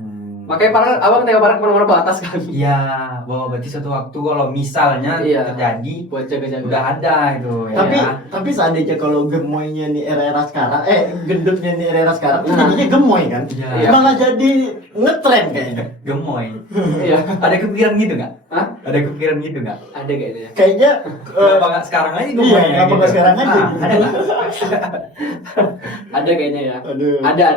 Makanya Pharrell, abang tengok Pharrell kemana-mana bawa tas kan. Iya, bawa berarti suatu waktu kalau misalnya Iya. terjadi Buat jaga-jaga. udah ada itu ya. Tapi seandainya kalau gemoynya nih era-era sekarang, gendutnya nih era-era sekarang, jadinya gemoy kan? Iya. Malah jadi ngetren kayaknya. gemoy. Iya. Ada kepikiran gitu nggak? Hah? Ada kepikiran gitu nggak? Ada kayaknya. Kayaknya Kenapa nggak sekarang aja gemoy? iya, kenapa nggak sekarang aja? Ada nggak? Ada kayaknya ya. Aduh. Ada.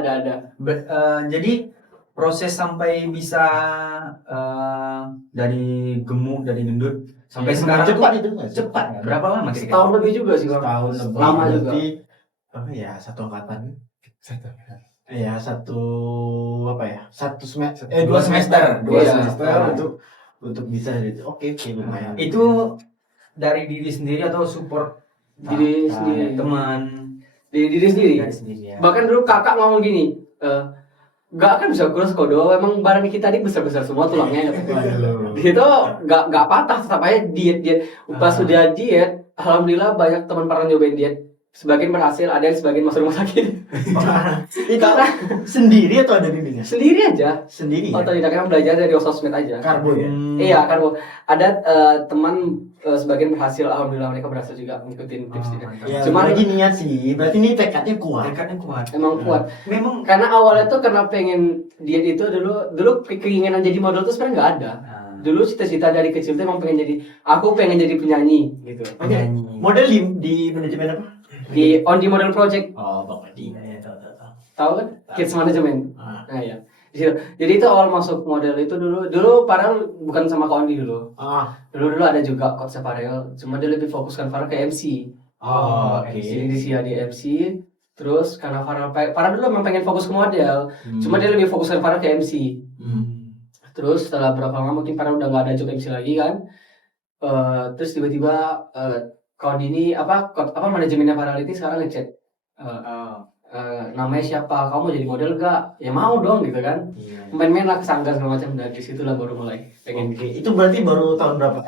Jadi proses sampai bisa dari gemuk, dari gendut sampai Iya, sekarang cepat tuh itu nggak sih? cepat ya? Berapa lama kira-kira? Setahun lebih juga sih, Bang. Setahun lebih. Lama juga. Berarti, apa ya, satu angkatan. Ya, satu apa ya? Dua semester. Dua Iya. semester untuk bisa gitu. Oke, lumayan. Itu dari diri sendiri atau support Diri sendiri. teman Diri sendiri. dari sendiri ya? Bahkan dulu kakak ngomong gini, gak akan bisa kurus kodo, emang badan kita ini besar-besar semua tulangnya. Waduh. Di situ gak patah, tetap aja diet. Pas sudah diet, alhamdulillah banyak teman para nyobain diet. Sebagian berhasil, ada yang sebagian masuk rumah sakit. Itu Karena sendiri atau ada bimbingan? sendiri aja. Sendiri. Ya? Otodidak, emang belajar dari sosmed aja. Karbo ya. Iya, kan Bu. Ada teman sebagian berhasil, alhamdulillah mereka berhasil juga ngikutin tips ini. Ya, Cuman- berarti niat sih. Berarti ini tekadnya kuat. Tekadnya kuat. Emang kuat. Memang Karena awalnya tuh karena pengen diet itu dulu keinginan jadi model tuh sebenarnya nggak ada. Dulu cita-cita dari kecil tuh emang pengen jadi penyanyi gitu. penyanyi. Model di manajemen apa? Di On The Model Project, Oh, Bang Adi. Iya, tahu. tahu kan? Kids Management. Ah. Nah ya. Di situ. Jadi itu awal masuk model itu dulu Farel bukan sama Kak Ondi dulu. Dulu ada juga coach Farel, cuma dia lebih fokuskan Farel ke MC. Oh, oke. Jadi dia di MC. Terus karena Farel dulu memang pengen fokus ke model, cuma dia lebih fokuskan Farel ke MC. Terus setelah berapa lama mungkin Farel udah nggak ada job MC lagi kan. Terus tiba-tiba Kak Ondi ini apa manajemennya Farel ini sekarang ngechat. Namanya siapa? Kamu mau jadi model gak? Ya mau dong gitu kan. Main-main lah kesanggar segala macam, dari situlah baru mulai pengen. Oke, itu berarti baru tahun berapa?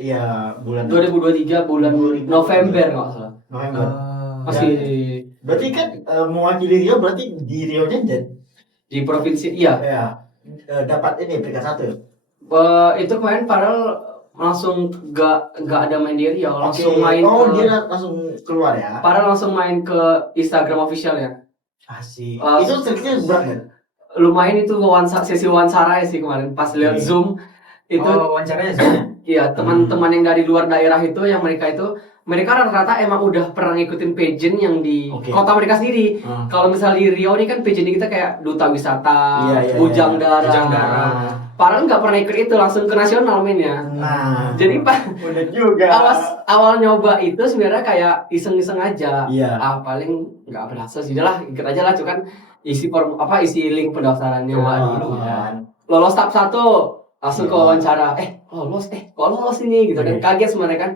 Ya bulan 2023 bulan November nggak salah. November. Masih Berarti kan mewakili Riau berarti di Riau nya di provinsi. Iya. ya dapat ini peringkat 1 ya? Itu kemarin Farel langsung gak ada main di Riau, langsung main. Oh, ke, dia langsung keluar ya? Farel langsung main ke Instagram official ya. Asik. Uh, Itu seleksinya berat kan? Lumayan itu sesi wawancara sih kemarin pas lihat Oke. Zoom itu. Wawancaranya sih. Iya, teman-teman yang dari luar daerah itu yang mereka rata-rata emang udah pernah ngikutin pageant yang di Oke. kota mereka sendiri. Kalau misalnya di Riau ini kan pageant kita kayak duta wisata, Iya, bujang iya. dara. Bujang dara. Farel nggak pernah ikut itu, langsung ke nasional mainnya. Nah, Jadi udah juga. awal nyoba itu sebenarnya kayak iseng-iseng aja. Iya. Paling nggak berhasil sih, lah ikut aja lah, cuman isi link pendaftarannya. Coba Ah, dulu kan. Lolos tahap 1 langsung ke wawancara. Kok lolos ini gitu kan. Oke. Kaget sebenarnya kan.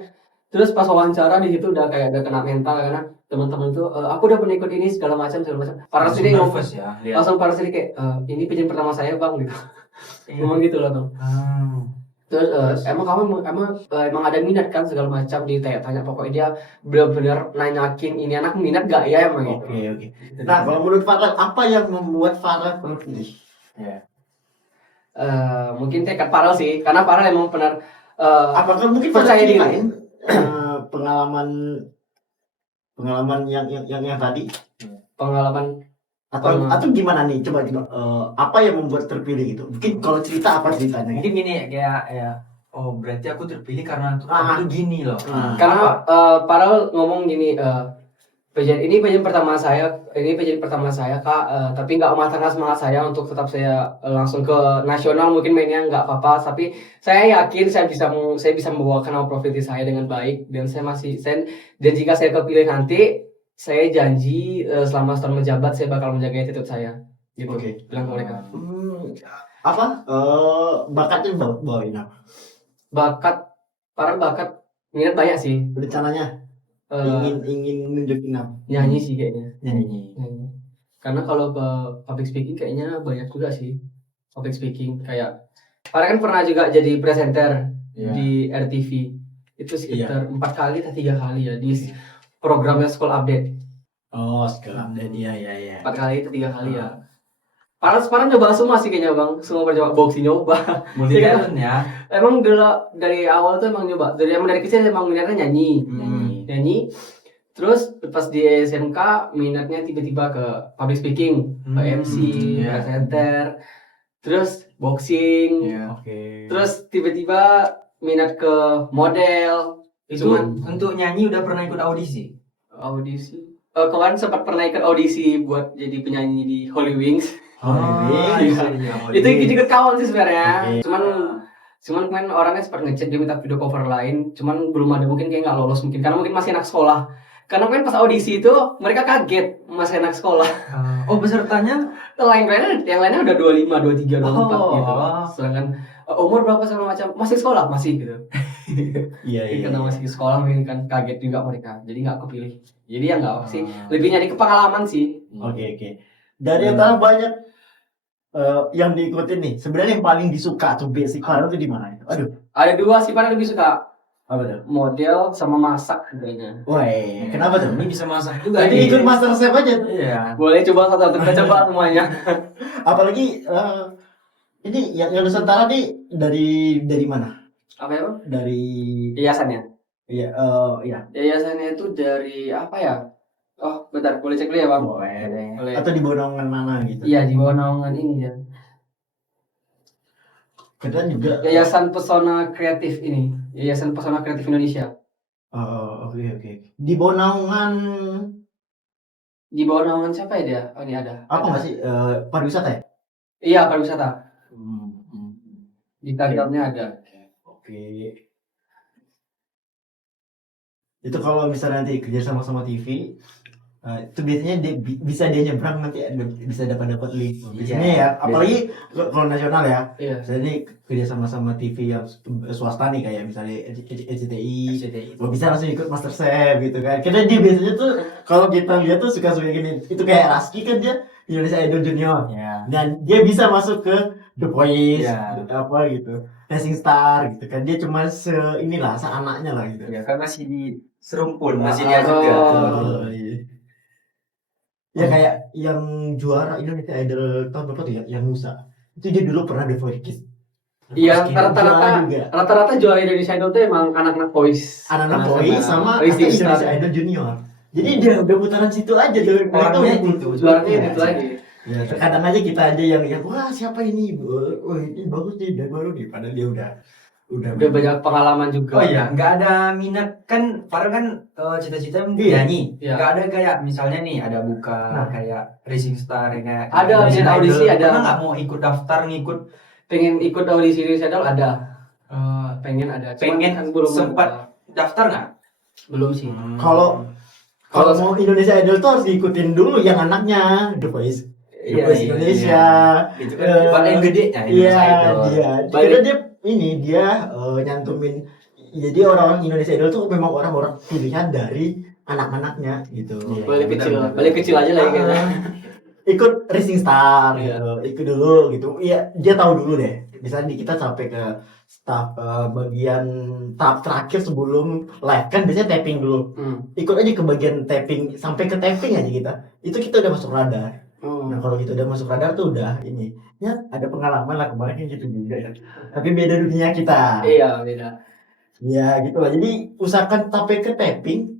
Terus pas wawancara di situ udah kayak ada kena mental karena teman-teman tuh aku udah pernah ikut ini segala macam. Farel sendiri nervous ya. Lihat. langsung Farel sendiri kayak ini pageant pertama saya bang gitu. Ngomong gitu loh bang. Terus emang ada minat kan segala macam, ditanya pokoknya dia benar-benar nanyakin ini anak minat gak ya emang gitu. Oke. Nah, kalau menurut Farel, apa yang membuat Farel terpilih? Mungkin tekad Farel sih, karena Farel emang benar Apakah mungkin percaya diri. lain pengalaman yang tadi pengalaman atau gimana nih? Coba apa yang membuat terpilih itu? Mungkin kalau cerita apa ceritanya? Mungkin gini kayak ya. Oh berarti aku terpilih karena aku tuh gini loh. karena Farel ngomong gini, pageant pertama saya kak, tapi nggak mematahkan semangat saya untuk tetap saya langsung ke nasional, mungkin mainnya nggak apa-apa, tapi saya yakin saya bisa membawakan nama provinsi saya dengan baik, dan dan jika saya kepilih nanti saya janji selama setahun menjabat saya bakal menjaga attitude saya gitu. Oke. Bilang ke mereka. Bakatnya bawain apa? Bakat Farhan bakat minat banyak sih. Rencananya Eh, ingin nunjukin apa? nyanyi sih kayaknya. Nyanyi. Nyanyi. Karena kalau ke public speaking kayaknya banyak juga sih. Public speaking kayak Farhan kan pernah juga jadi presenter Iya. di RTV. Itu sekitar 4 kali atau 3 kali ya di programnya School Update. Oh, sekarang dan iya. 4 kali atau 3 kali ya. Farhan coba semua sih kayaknya bang. Semua percoba boxing nyoba. Multi Iya kan? talent ya. Emang dulu dari awal tuh emang nyoba. Dari kecil emang minatnya nyanyi. Nyanyi. Terus pas di SMK minatnya tiba-tiba ke public speaking, ke MC, iya. presenter, terus boxing, Iya. Oke. terus tiba-tiba minat ke model. Itu Cuman untuk nyanyi udah pernah ikut audisi? audisi. Kemarin sempat pernah ikut audisi buat jadi penyanyi di Holy Wings. Itu ikut kawan sih sebenarnya. Oke. Cuman kemarin orangnya sempat ngechat dia minta video cover lain, cuman belum ada, mungkin kayak nggak lolos mungkin karena mungkin masih anak sekolah. Karena kemarin pas audisi itu mereka kaget masih anak sekolah. Oh, pesertanya? Yang lainnya udah 25, 23, 24 Oh. gitu. Sedangkan umur berapa segala macam masih sekolah masih gitu. Iya. Jadi karena masih sekolah mungkin kan kaget juga mereka. Jadi nggak kepilih. Jadi ya nggak apa sih. Ah. Lebih nyari ke pengalaman sih. Oke. Dari antara banyak yang diikutin nih, sebenarnya yang paling disuka tuh basic Farhan tuh di mana? Aduh, Ada 2 sih paling lebih suka apa tuh? model sama masak kayaknya. Woi, kenapa tuh? Ini bisa masak juga. Tadi nih. ikut Master Chef aja. Iya. Boleh coba satu-satu kita coba semuanya. Apalagi ini yang Nusantara nih dari mana? Apa ya bang? Dari Yayasannya. iya Yayasannya itu dari apa ya? Oh bentar boleh cek dulu ya bang. Boleh. atau di bawah naungan mana gitu. Iya di bawah naungan ini ya. Kemudian juga Yayasan Pesona Kreatif ini. Yayasan Pesona Kreatif Indonesia. oke. Di bawah naungan Di bawah naungan siapa ya dia? Oh ini ada. apa nggak sih pariwisata ya? Iya pariwisata. Hmm. Di Instagramnya ada. Oke. Itu kalau misalnya nanti kerja sama TV, itu biasanya bisa dia nyebrang nanti bisa dapat link. Biasanya ya, apalagi kalau nasional ya. Iya. Misalnya ini kerja sama TV yang swasta nih kayak misalnya RCTI. Lo bisa langsung ikut Master Chef gitu kan. Karena dia biasanya tuh kalau kita lihat tuh suka gini. Itu kayak Raski kan dia Indonesia Idol Junior. Iya. Dan dia bisa masuk ke The Voice, Iya. apa gitu, Rising Star gitu kan. Dia cuma inilah seanaknya lah gitu. Ya kan masih di serumpun, masih dia dia juga. juga. Iya. Ya kayak yang juara Indonesia Idol tahun berapa tuh ya, yang Nusa. Itu dia dulu pernah The Voice Kids. Iya Juara rata-rata juga. juara Indonesia Idol tuh emang anak-anak voice. Anak-anak Voice sama Rising Indonesia Star. Idol Junior. Jadi dia udah putaran situ aja tuh. Orangnya itu. Juaranya itu lagi. Ya, terkadang aja kita aja yang lihat, wah siapa ini? Wah ini bagus nih, dan baru nih. Padahal dia udah Udah banyak pengalaman juga. Oh iya, nggak ada minat kan? Farhan kan cita-cita Iya. nyanyi. Iya. Nggak ada kayak misalnya nih ada buka Nah. kayak Rising Star kayak Ada, Indonesian minat audisi Idol. ada. Pernah nggak mau ikut daftar ngikut? Pengen ikut audisi Indonesia Idol ada. Pengen ada. Cuman Pengen kan belum sempat ada. daftar nggak? Belum sih. Kalau mau Indonesia Idol tuh harus diikutin dulu yang anaknya The Voice. The Iya, Voice iya, Indonesia. Itu kan paling gede ya Iya, Indonesia Idol. dia. Karena dia nyantumin. Jadi orang Indonesia Idol tuh memang orang-orang pilihan dari anak-anaknya gitu. Balik kecil aja lah ya kayaknya. Ikut Rising Star Iya. gitu. Ikut dulu gitu. Iya, dia tahu dulu deh. Misalnya kita sampai ke bagian tahap terakhir sebelum live kan biasanya tapping dulu. Ikut aja ke bagian tapping sampai ke tapping aja kita. Itu kita udah masuk radar. Nah kalau kita udah masuk radar tuh udah ini ya ada pengalaman lah kemarin gitu juga ya. Tapi beda dunia kita. Iya beda. Ya gitu lah. Jadi usahakan sampai ke tapping.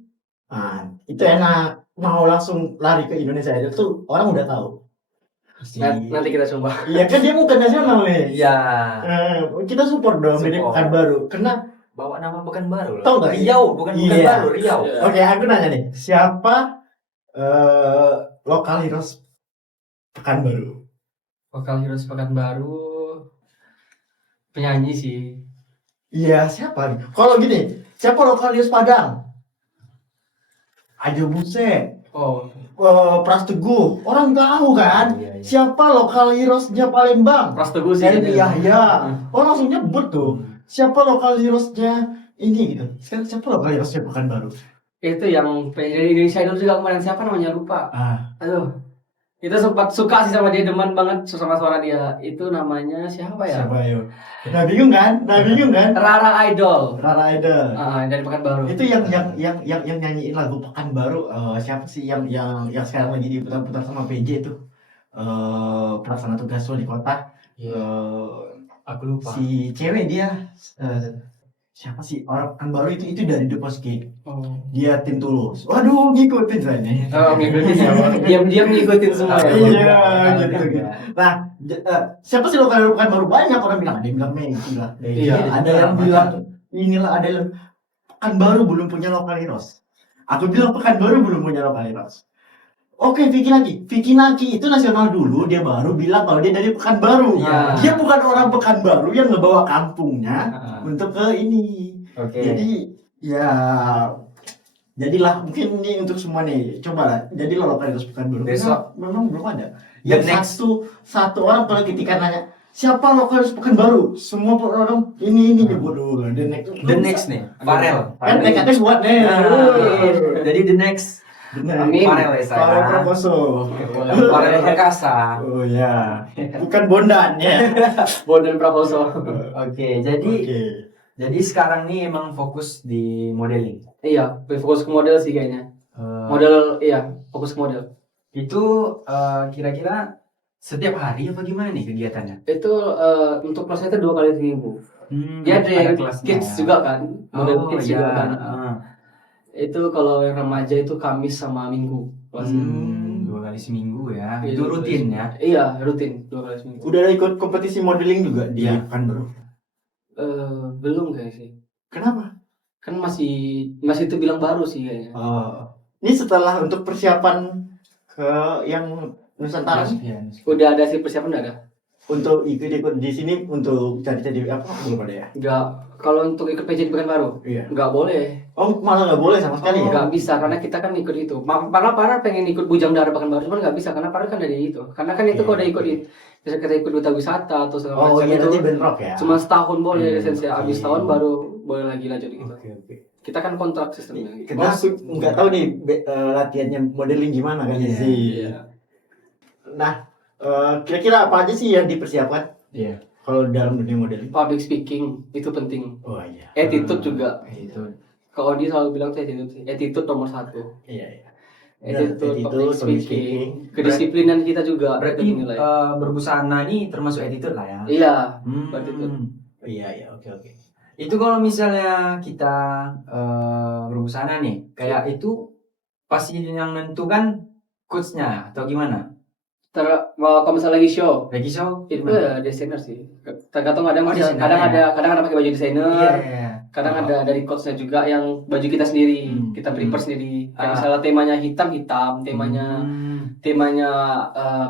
Nah, itu enak. Mau langsung lari ke Indonesia Idol tuh orang udah tahu. Nanti kita coba. Iya kan dia bukan nasional nih. Iya. Kita support dong dari Support. Pekanbaru. Karena Bawa nama Pekanbaru. Tahu nggak? Riau, bukan Iya. Pekanbaru, Riau. Iya. oke aku nanya nih, siapa lokal heroes Pekanbaru? Vokal Heroes Pekanbaru penyanyi sih. Iya siapa nih? Kalau gini, siapa lokal heroes Padang? Ajo Buse, Oh, Pras Teguh, orang tahu kan? Iya, iya. Siapa lokal heroesnya Palembang? Pras Teguh sih. Herbi Yahya. Orang langsung nyebut tuh. Siapa lokal heroesnya ini gitu. Sekarang siapa lokal heroesnya Pekanbaru? Itu yang dari Indonesia Idol juga kemarin, siapa namanya lupa. Aduh, itu sempat suka sih sama dia, demen banget sama suara dia. Itu namanya siapa ya? Siapa yo? Nah bingung kan? Rara Idol. Rara Idol. Dari Pekanbaru. Itu yang nyanyiin lagu Pekanbaru, siapa sih yang sekarang lagi diputar-putar sama PJ itu, pelaksana tugas wali kota. Aku lupa. Si cewek dia, siapa sih orang Pekanbaru itu dari The Post Gate. Dia tim Tulus. Waduh, ngikutin saya. Ngikutin ya. Diam-diam ngikutin semua ya. Iya, gitu. Nah, siapa sih lokal Pekanbaru? Banyak orang bilang, ada yang bilang Meggy lah. Iya. Ada yang bilang inilah, ada yang Pekanbaru belum punya lokal heroes. Aku bilang Pekanbaru belum punya lokal heroes. Oke, Vicky Naki itu nasional dulu, dia baru bilang kalau dia dari Pekanbaru. Iya. Dia bukan orang Pekanbaru yang ngebawa kampungnya untuk ke ini. Oke. Jadi ya jadilah mungkin ini untuk semua nih, cobalah jadilah lokal heroes Pekanbaru. Besok. Memang belum ada. The Yang satu orang kalau ketika nanya siapa lokal heroes Pekanbaru, semua orang ini nyebut dulu. The next nih, Farel. Kan TKT buat nih. Jadi the next Amin. Farel ya saya. Farel Prakoso. Farel Perkasa. Oh ya, bukan Bondan ya. Bondan Prakoso. Oke, jadi sekarang nih emang fokus di modeling. Iya, fokus ke model sih kayaknya. Fokus ke model. Itu kira-kira setiap hari apa gimana nih kegiatannya? Itu untuk kelasnya itu 2 kali seminggu. Dia ada kelasnya kids ya. juga kan, model kids juga kan. Ah. Itu kalau yang remaja itu Kamis sama Minggu kelasnya. 2 kali seminggu ya. Iya, Itu rutin ya. Iya, rutin 2 kali seminggu. Udah ada ikut kompetisi modeling juga di Iya. Pekanbaru? Belum kayak sih. Kenapa? Kan masih itu bilang baru sih kayaknya. Ini setelah untuk persiapan ke yang Nusantara nih, Iya. Udah ada sih persiapan, udah ada. untuk ikut di sini untuk cari-cari apa belum ada ya? Enggak, kalau untuk ikut PJ di Pekanbaru Iya. enggak boleh. Oh malah nggak boleh sama sekali ya? Enggak bisa karena kita kan ikut itu. Para pengen ikut Bujang Dara Pekanbaru cuman enggak bisa karena para kan dari itu. Karena kan itu Iya, kalau udah ikut iya. bisa kita ikut duta wisata atau segala Oh macam iya itu. nanti bentrok ya? Cuma setahun boleh lisensi, Oke. habis tahun baru boleh lagi lanjut gitu. Oke. Kita kan kontrak sistemnya. Kita nggak tahu nih latihannya modeling gimana kan sih? Iya. Nah, kira-kira apa aja sih yang dipersiapkan? Iya. Kalau dalam dunia modeling? Public speaking itu penting. Oh iya. Attitude juga. Itu. Kalau dia selalu bilang tuh attitude sih. Attitude nomor 1. Iya. Attitude, public public speaking, kedisiplinan kita juga Berarti kita nilai. berbusana ini termasuk attitude lah ya. Iya, Hmm. attitude. Iya, oke. Itu kalau misalnya kita berbusana nih, kayak itu pasti yang nentukan coachnya atau gimana? Kalau misalnya lagi show, Lagi show? itu gimana? desainer sih. Tergantung ada desainer, kadang ya. ada pakai baju desainer, Iya. kadang ada dari coachnya juga yang baju kita sendiri, kita prepare sendiri. Kayak misalnya temanya hitam, temanya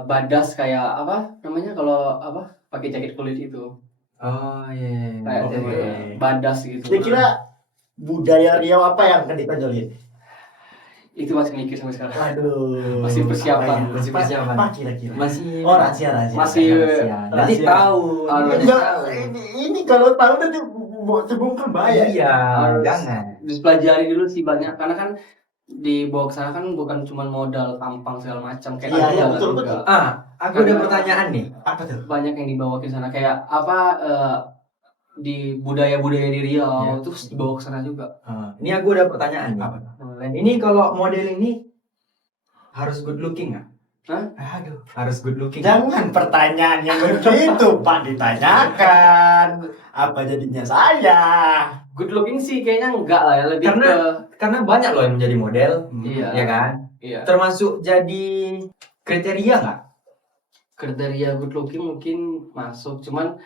badas kayak apa namanya kalau apa pakai jaket kulit itu, Oh iya. kayak Oke. tema badas gitu. Kira-kira budaya Riau apa yang akan ditonjolin? Itu masih mikir sampai sekarang. Waduh. Masih persiapan. apa ya? Masih persiapan. Apa kira-kira? Masih rahasia. Masih nanti rahasia. tahu. Enggak, ini kalau tahu nanti terbongkar bahaya. Iya, Harus. jangan. Dipelajari dulu sih banyak karena kan dibawa ke sana kan bukan cuma modal tampang segala macam kayak Iya, ada iya, juga. betul. Aku ada pertanyaan nih. Apa tuh? Banyak yang dibawa ke sana kayak apa di budaya-budaya di Riau Iya. terus dibawa ke sana juga. Ini aku ada pertanyaan nih. Apa? Ini kalau modeling ini harus good looking nggak? Aduh. Harus good looking. Jangan pertanyaan yang begitu, Pak, ditanyakan. Apa jadinya saya? Good looking sih kayaknya enggak lah ya, lebih Karena banyak loh yang menjadi model, Iya. ya kan? iya. Termasuk jadi kriteria nggak? Kriteria good looking mungkin masuk, cuman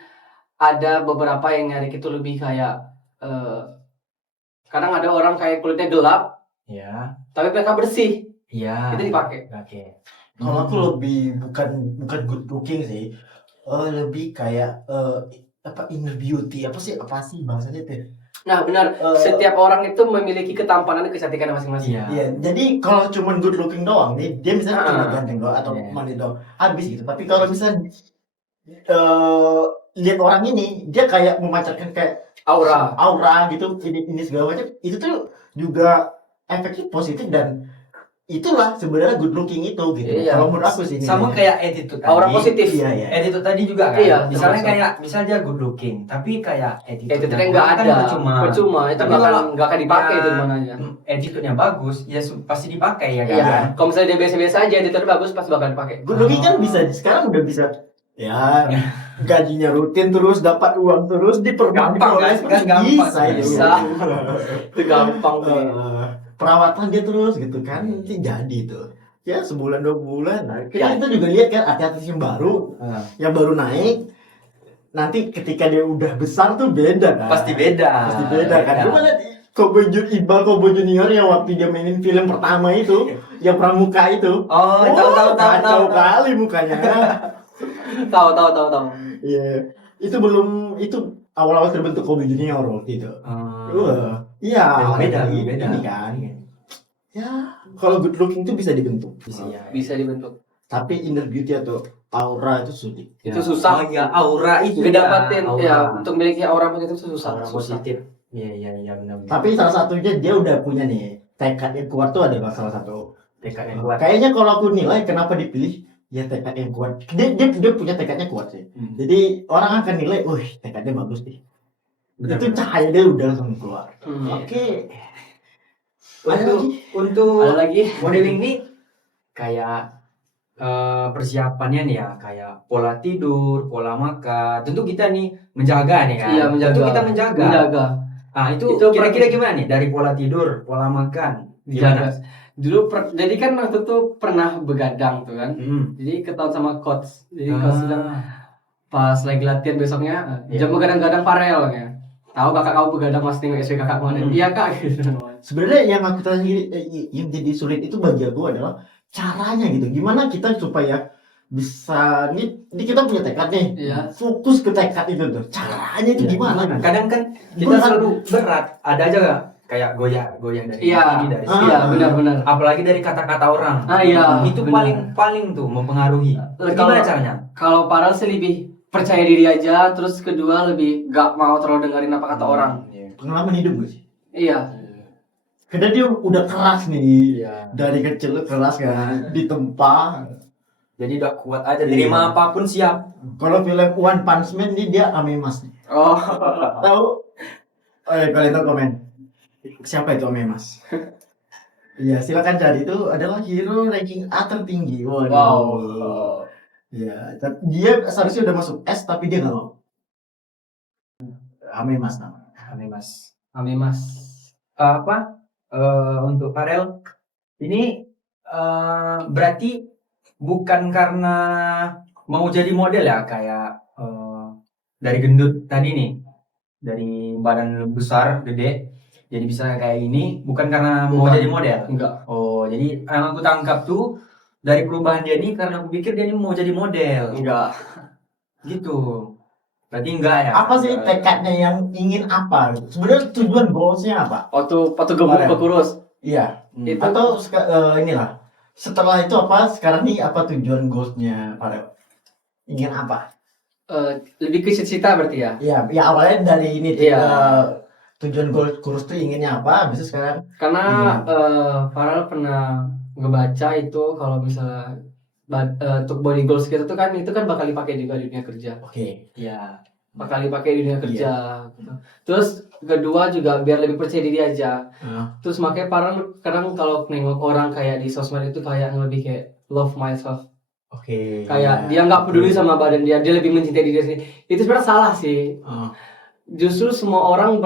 ada beberapa yang nyari itu lebih kayak kadang ada orang kayak kulitnya gelap Ya. tapi mereka bersih, Iya. itu dipakai. Oke. Kalau aku lebih bukan good looking sih, lebih kayak apa inner beauty apa sih bahasanya tuh? Nah benar, setiap orang itu memiliki ketampanan dan kecantikan masing-masing. Iya. Iya, jadi kalau cuma good looking doang nih, dia misalnya cuma Ah. ganteng doang atau Iya. manis doang, habis gitu. Tapi kalau misalnya lihat orang ini, dia kayak memancarkan kayak Aura. gitu, ini segala macam, itu tuh juga efeknya positif dan itulah sebenarnya good looking itu gitu. Iya. Kalau menurut aku sih ini. Sama kayak attitude tadi. Aura positif. Iya, iya. Attitude tadi juga kan. Iya, Misalnya termasuk. kayak misal dia good looking, tapi kayak Attitude-nya nggak kan ada. percuma. Itu Tapi nggak kalau akan dipakai dia- itu di mananya. Attitude-nya bagus, ya pasti dipakai ya kan. Iya. Kalau misalnya dia biasa-biasa aja, attitude bagus pasti bakal dipakai. Good looking kan bisa sekarang udah bisa ya gajinya rutin terus dapat uang terus Gampang, diperoleh kan? Gampang. bisa itu. Bisa. Itu gampang tuh. Perawatan dia terus gitu kan nanti jadi tuh ya sebulan 2 bulan. Nah, Ya. kita juga lihat kan artis yang baru naik nanti ketika dia udah besar tuh beda kan. Pasti beda. Pasti beda kan. Coba lihat Cowboy Junior yang waktu dia mainin film pertama itu yang pramuka itu. Oh, tahu. Kacau kali mukanya. Tahu. Iya. Itu belum itu awal-awal terbentuk Cowboy Junior waktu itu. Iya, Beda. ini kan. Ya, kalau good looking itu bisa dibentuk. Bisa dibentuk. Tapi inner beauty atau aura itu sulit. Itu susah. Oh iya, aura itu. Ngedapatin aura. ya untuk memiliki aura positif itu susah. Aura positif. Iya benar. Tapi salah satunya dia udah punya nih tekad yang kuat tuh adalah salah satu. tekad yang kuat. Kayaknya kalau aku nilai kenapa dipilih ya tekad yang kuat. Dia punya tekadnya kuat sih. Jadi orang akan nilai, wih tekadnya bagus nih. Itu cahaya dia udah langsung keluar. Oke. Untuk Ada lagi? modeling ini kayak persiapannya nih ya, kayak pola tidur, pola makan. Tentu kita nih menjaga nih kan. Iya, menjaga. Tentu kita menjaga. Ah, itu Itu kira-kira gimana nih dari pola tidur, pola makan? Dijaga. Dulu jadi kan waktu itu pernah begadang tuh kan. Hmm. Jadi ketahuan sama coach. Jadi coach bilang pas lagi latihan besoknya jam begadang-gadang Farel ya. Tahu kakak kau begadang mas tengok SP kakak kemana? Iya kak. Gitu. Sebenarnya yang aku tanya yang jadi sulit itu bagi aku adalah caranya gitu. Gimana kita supaya bisa ini kita punya tekad nih. Iya. Fokus ke tekad itu tuh. Caranya itu gimana? Nah, kadang kan kita Berat. selalu berat. Ada aja gak? Kayak goyah dari Iya. sini dari sini. Iya benar-benar. Apalagi dari kata-kata orang. Ah iya. Itu benar. paling tuh mempengaruhi. Gimana caranya? Kalau Farel sih lebih percaya diri aja, terus kedua lebih gak mau terlalu dengerin apa kata orang. Pengalaman hidup gak sih? Iya. Karena dia udah keras nih. Iya. Dari kecil keras kan, ditempa. Jadi udah kuat aja, terima apapun siap. Kalau film One Punch Man ini dia Amemas nih. Oh. Tahu? Kalian tahu komen. Siapa itu Amemas? Iya, silakan cari, itu adalah hero ranking A tertinggi. Waduh. Wow. Iya, dia seharusnya udah masuk S tapi dia nggak mau. Amemas namanya. Amemas. Apa? Untuk Farel ini berarti bukan karena mau jadi model ya, kayak dari gendut tadi nih, dari badan besar gede jadi bisa kayak ini, bukan karena mau Bukan. jadi model. Enggak. Oh, jadi yang aku tangkap tuh dari perubahan dia ini karena aku pikir dia ini mau jadi model Enggak. gitu. Berarti enggak ya? Apa sih tekadnya yang ingin apa? Sebenarnya tujuan goalsnya apa? Waktu gemuk Farel. berkurus. Iya. Itu Atau inilah. Setelah itu apa? Sekarang nih apa tujuan goalsnya Farel? Ingin apa? lebih ke cita-cita berarti ya. Iya, ya awalnya dari ini Iya. tujuan goal kurus tuh inginnya apa? Bisa sekarang? Karena Farel pernah ngebaca itu kalau misalnya untuk body goals kita tuh kan itu kan bakal dipakai juga di dunia kerja. Oke. Iya. Bakal dipakai di dunia kerja. Gitu. Terus kedua juga biar lebih percaya diri aja. Terus makanya Farel kadang kalau nengok orang kayak di sosmed itu kayak lebih kayak love myself. Oke. Kayak dia nggak peduli sama badan dia lebih mencintai diri sendiri. Itu sebenarnya salah sih. Justru semua orang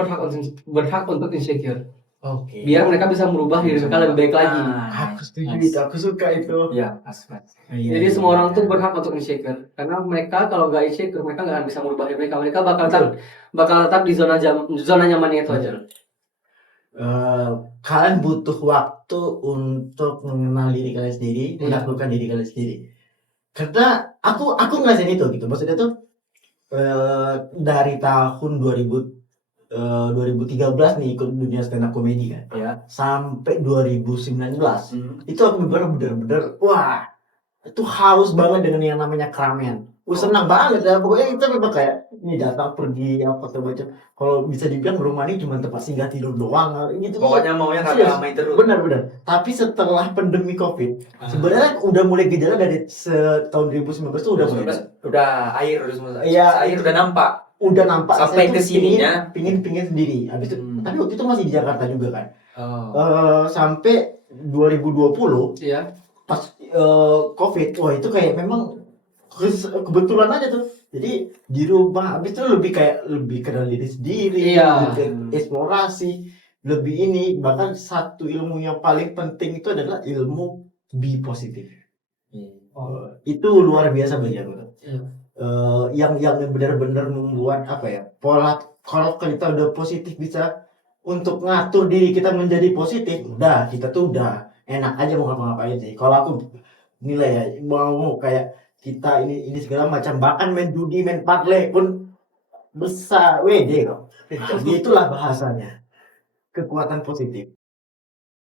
berhak untuk insecure. Oke. Biar mereka bisa merubah diri mereka lebih baik lagi. Aku setuju itu, aku suka itu. Iya, pas. Iya, Jadi iya, semua orang iya. tuh berhak untuk insecure. Karena mereka kalau nggak insecure mereka nggak akan bisa merubah diri mereka. Mereka bakal tetap di zona nyamannya itu aja. Kalian butuh waktu untuk mengenal diri kalian sendiri, menaklukkan diri kalian sendiri. Karena aku ngerasain itu gitu. Maksudnya tuh dari tahun 2013 nih ikut dunia stand up comedy kan. Iya. Sampai 2019 itu aku bener-bener wah, itu haus banget dengan yang namanya keramaian. senang banget ya. Pokoknya kita memang kayak ini datang pergi apa segala macam. Kalau bisa dibilang rumah ini cuma tempat singgah tidur doang gitu. Pokoknya maunya Serius. ramai terus. Benar. Tapi setelah pandemi Covid, sebenarnya udah mulai gejala dari tahun 2019 tuh udah mulai. Udah air udah semua. Iya, air udah nampak. Udah nampak Sampai saya tuh ke sininya. pingin sendiri. Habis itu, tapi waktu itu masih di Jakarta juga kan. Sampai 2020 Iya. pas Covid, wah itu kayak memang kebetulan aja tuh. Jadi di rumah, habis itu lebih kenal diri sendiri, Iya. lebih eksplorasi, lebih ini. Bahkan satu ilmu yang paling penting itu adalah ilmu be positif. Itu luar biasa bagi aku tuh. Yang benar-benar membuat apa ya, pola. Kalau kita udah positif bisa untuk ngatur diri kita menjadi positif, udah kita tuh udah enak aja mau ngapa-ngapain sih. Kalau aku nilai ya, mau kayak kita ini segala macam, bahkan main judi, main parlay pun besar WD kok. Jadi itulah bahasanya kekuatan positif.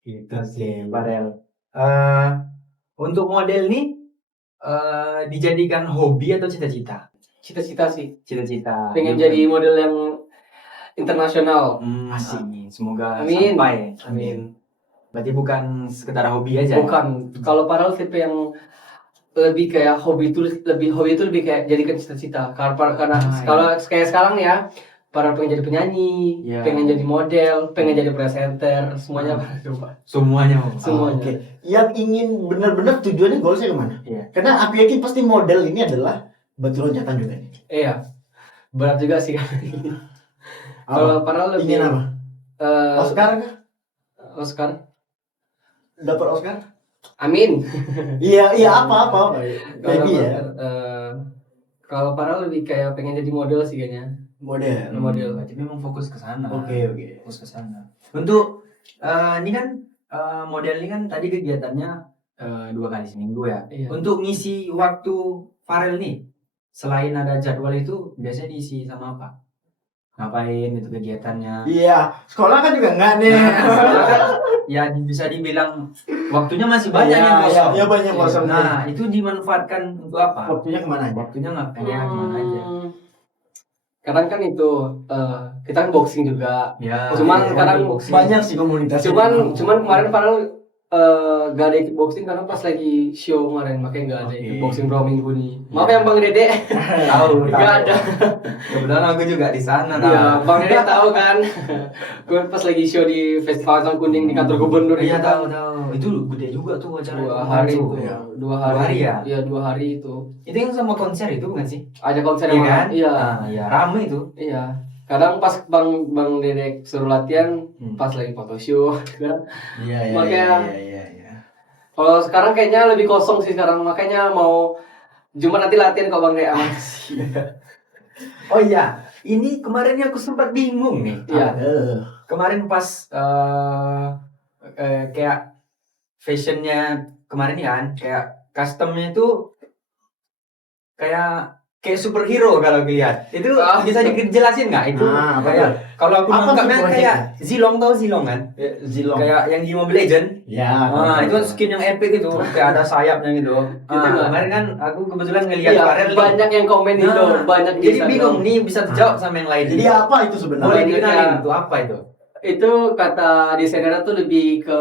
Gitu sih, Barel. Untuk model nih dijadikan hobi atau cita-cita? Cita-cita sih. Cita-cita. Pengen jadi model yang internasional. Asik. Semoga Amin. sampai. Amin. Berarti bukan sekedar hobi aja. Bukan. Kalau Parel tipe yang lebih kayak hobi itu lebih kayak jadikan cita-cita. Karena kalau kayak sekarang nih ya, Parel pengen jadi penyanyi, Iya. pengen jadi model, pengen jadi presenter, semuanya Parel coba. Semuanya. Semuanya. Oke. Yang ingin benar-benar tujuannya goalsnya kemana? Iya. Karena aku yakin pasti model ini adalah batu loncatan juga nih. Iya. Berat juga sih kan. Kalau Parel lebih Ingin apa? Oscar kah? Oscar. Dapat Oscar? Amin. Iya apa. Baby ya. Kalau Parel lebih kayak pengen jadi model sih kayaknya. Model. Berarti memang fokus ke sana. Oke. Fokus ke sana. Untuk ini kan model ini kan tadi kegiatannya 2 kali seminggu ya. Iya. Untuk ngisi waktu Farel nih, selain ada jadwal itu biasanya diisi sama apa? Ngapain itu kegiatannya? Iya, sekolah kan juga enggak nih. Nah, kan ya bisa dibilang waktunya masih banyak yang kosong. Iya, banyak kosong. Nah, itu dimanfaatkan untuk apa? Waktunya kemana aja? Waktunya ngapain ya, gimana aja? Kadang kan itu kita kan boxing juga. Ya, Cuman iya, sekarang boxing. Banyak sih komunitas. Cuman kemarin Parel gak ada ikut boxing karena pas lagi show kemarin, makanya gak ada ikut Oke. boxing bro minggu ini. Maaf ya Bang Dede. tahu. Gak ada. Kebetulan aku juga di sana. Iya, Bang Dede tahu kan. Gue pas lagi show di Festival Sang Kuning di kantor gubernur. Iya itu kan. tahu. Itu gede juga tuh acara. 2 hari itu. itu. Ya. 2 hari. 2 hari ya? Iya, 2 hari itu. Itu yang sama konser itu bukan sih? Ada konser Iya yang kan? Iya. Nah, ya rame itu. Iya. Kadang pas Bang Dedek suruh latihan, pas lagi photoshoot kan. Iya. Makanya- Kalau sekarang kayaknya lebih kosong sih sekarang, makanya mau Jumat nanti latihan kok Bang Dedek. Oh iya, ini kemarinnya aku sempat bingung nih. Iya. Kemarin pas kayak fashionnya kemarin nih kan, kayak customnya itu kayak superhero kalau dilihat. Itu bisa dijelasin nggak? Itu Nah, kayak kalau aku apa nangkapnya sih kayak Zilong, tahu Zilong kan? Zilong. Kayak yang di Mobile Legend. Ya. Nah, itu kan skin yang epic itu, kayak ada sayapnya gitu. nggak? Kemarin kan aku kebetulan ngelihat Iya, Farel nih. banyak yang komen itu, Nah, banyak di Jadi Instagram. bingung nih bisa terjawab sama yang lain. Jadi apa itu sebenarnya? Boleh Banyak dikenalin yang- itu apa itu? Itu kata desainernya tuh lebih ke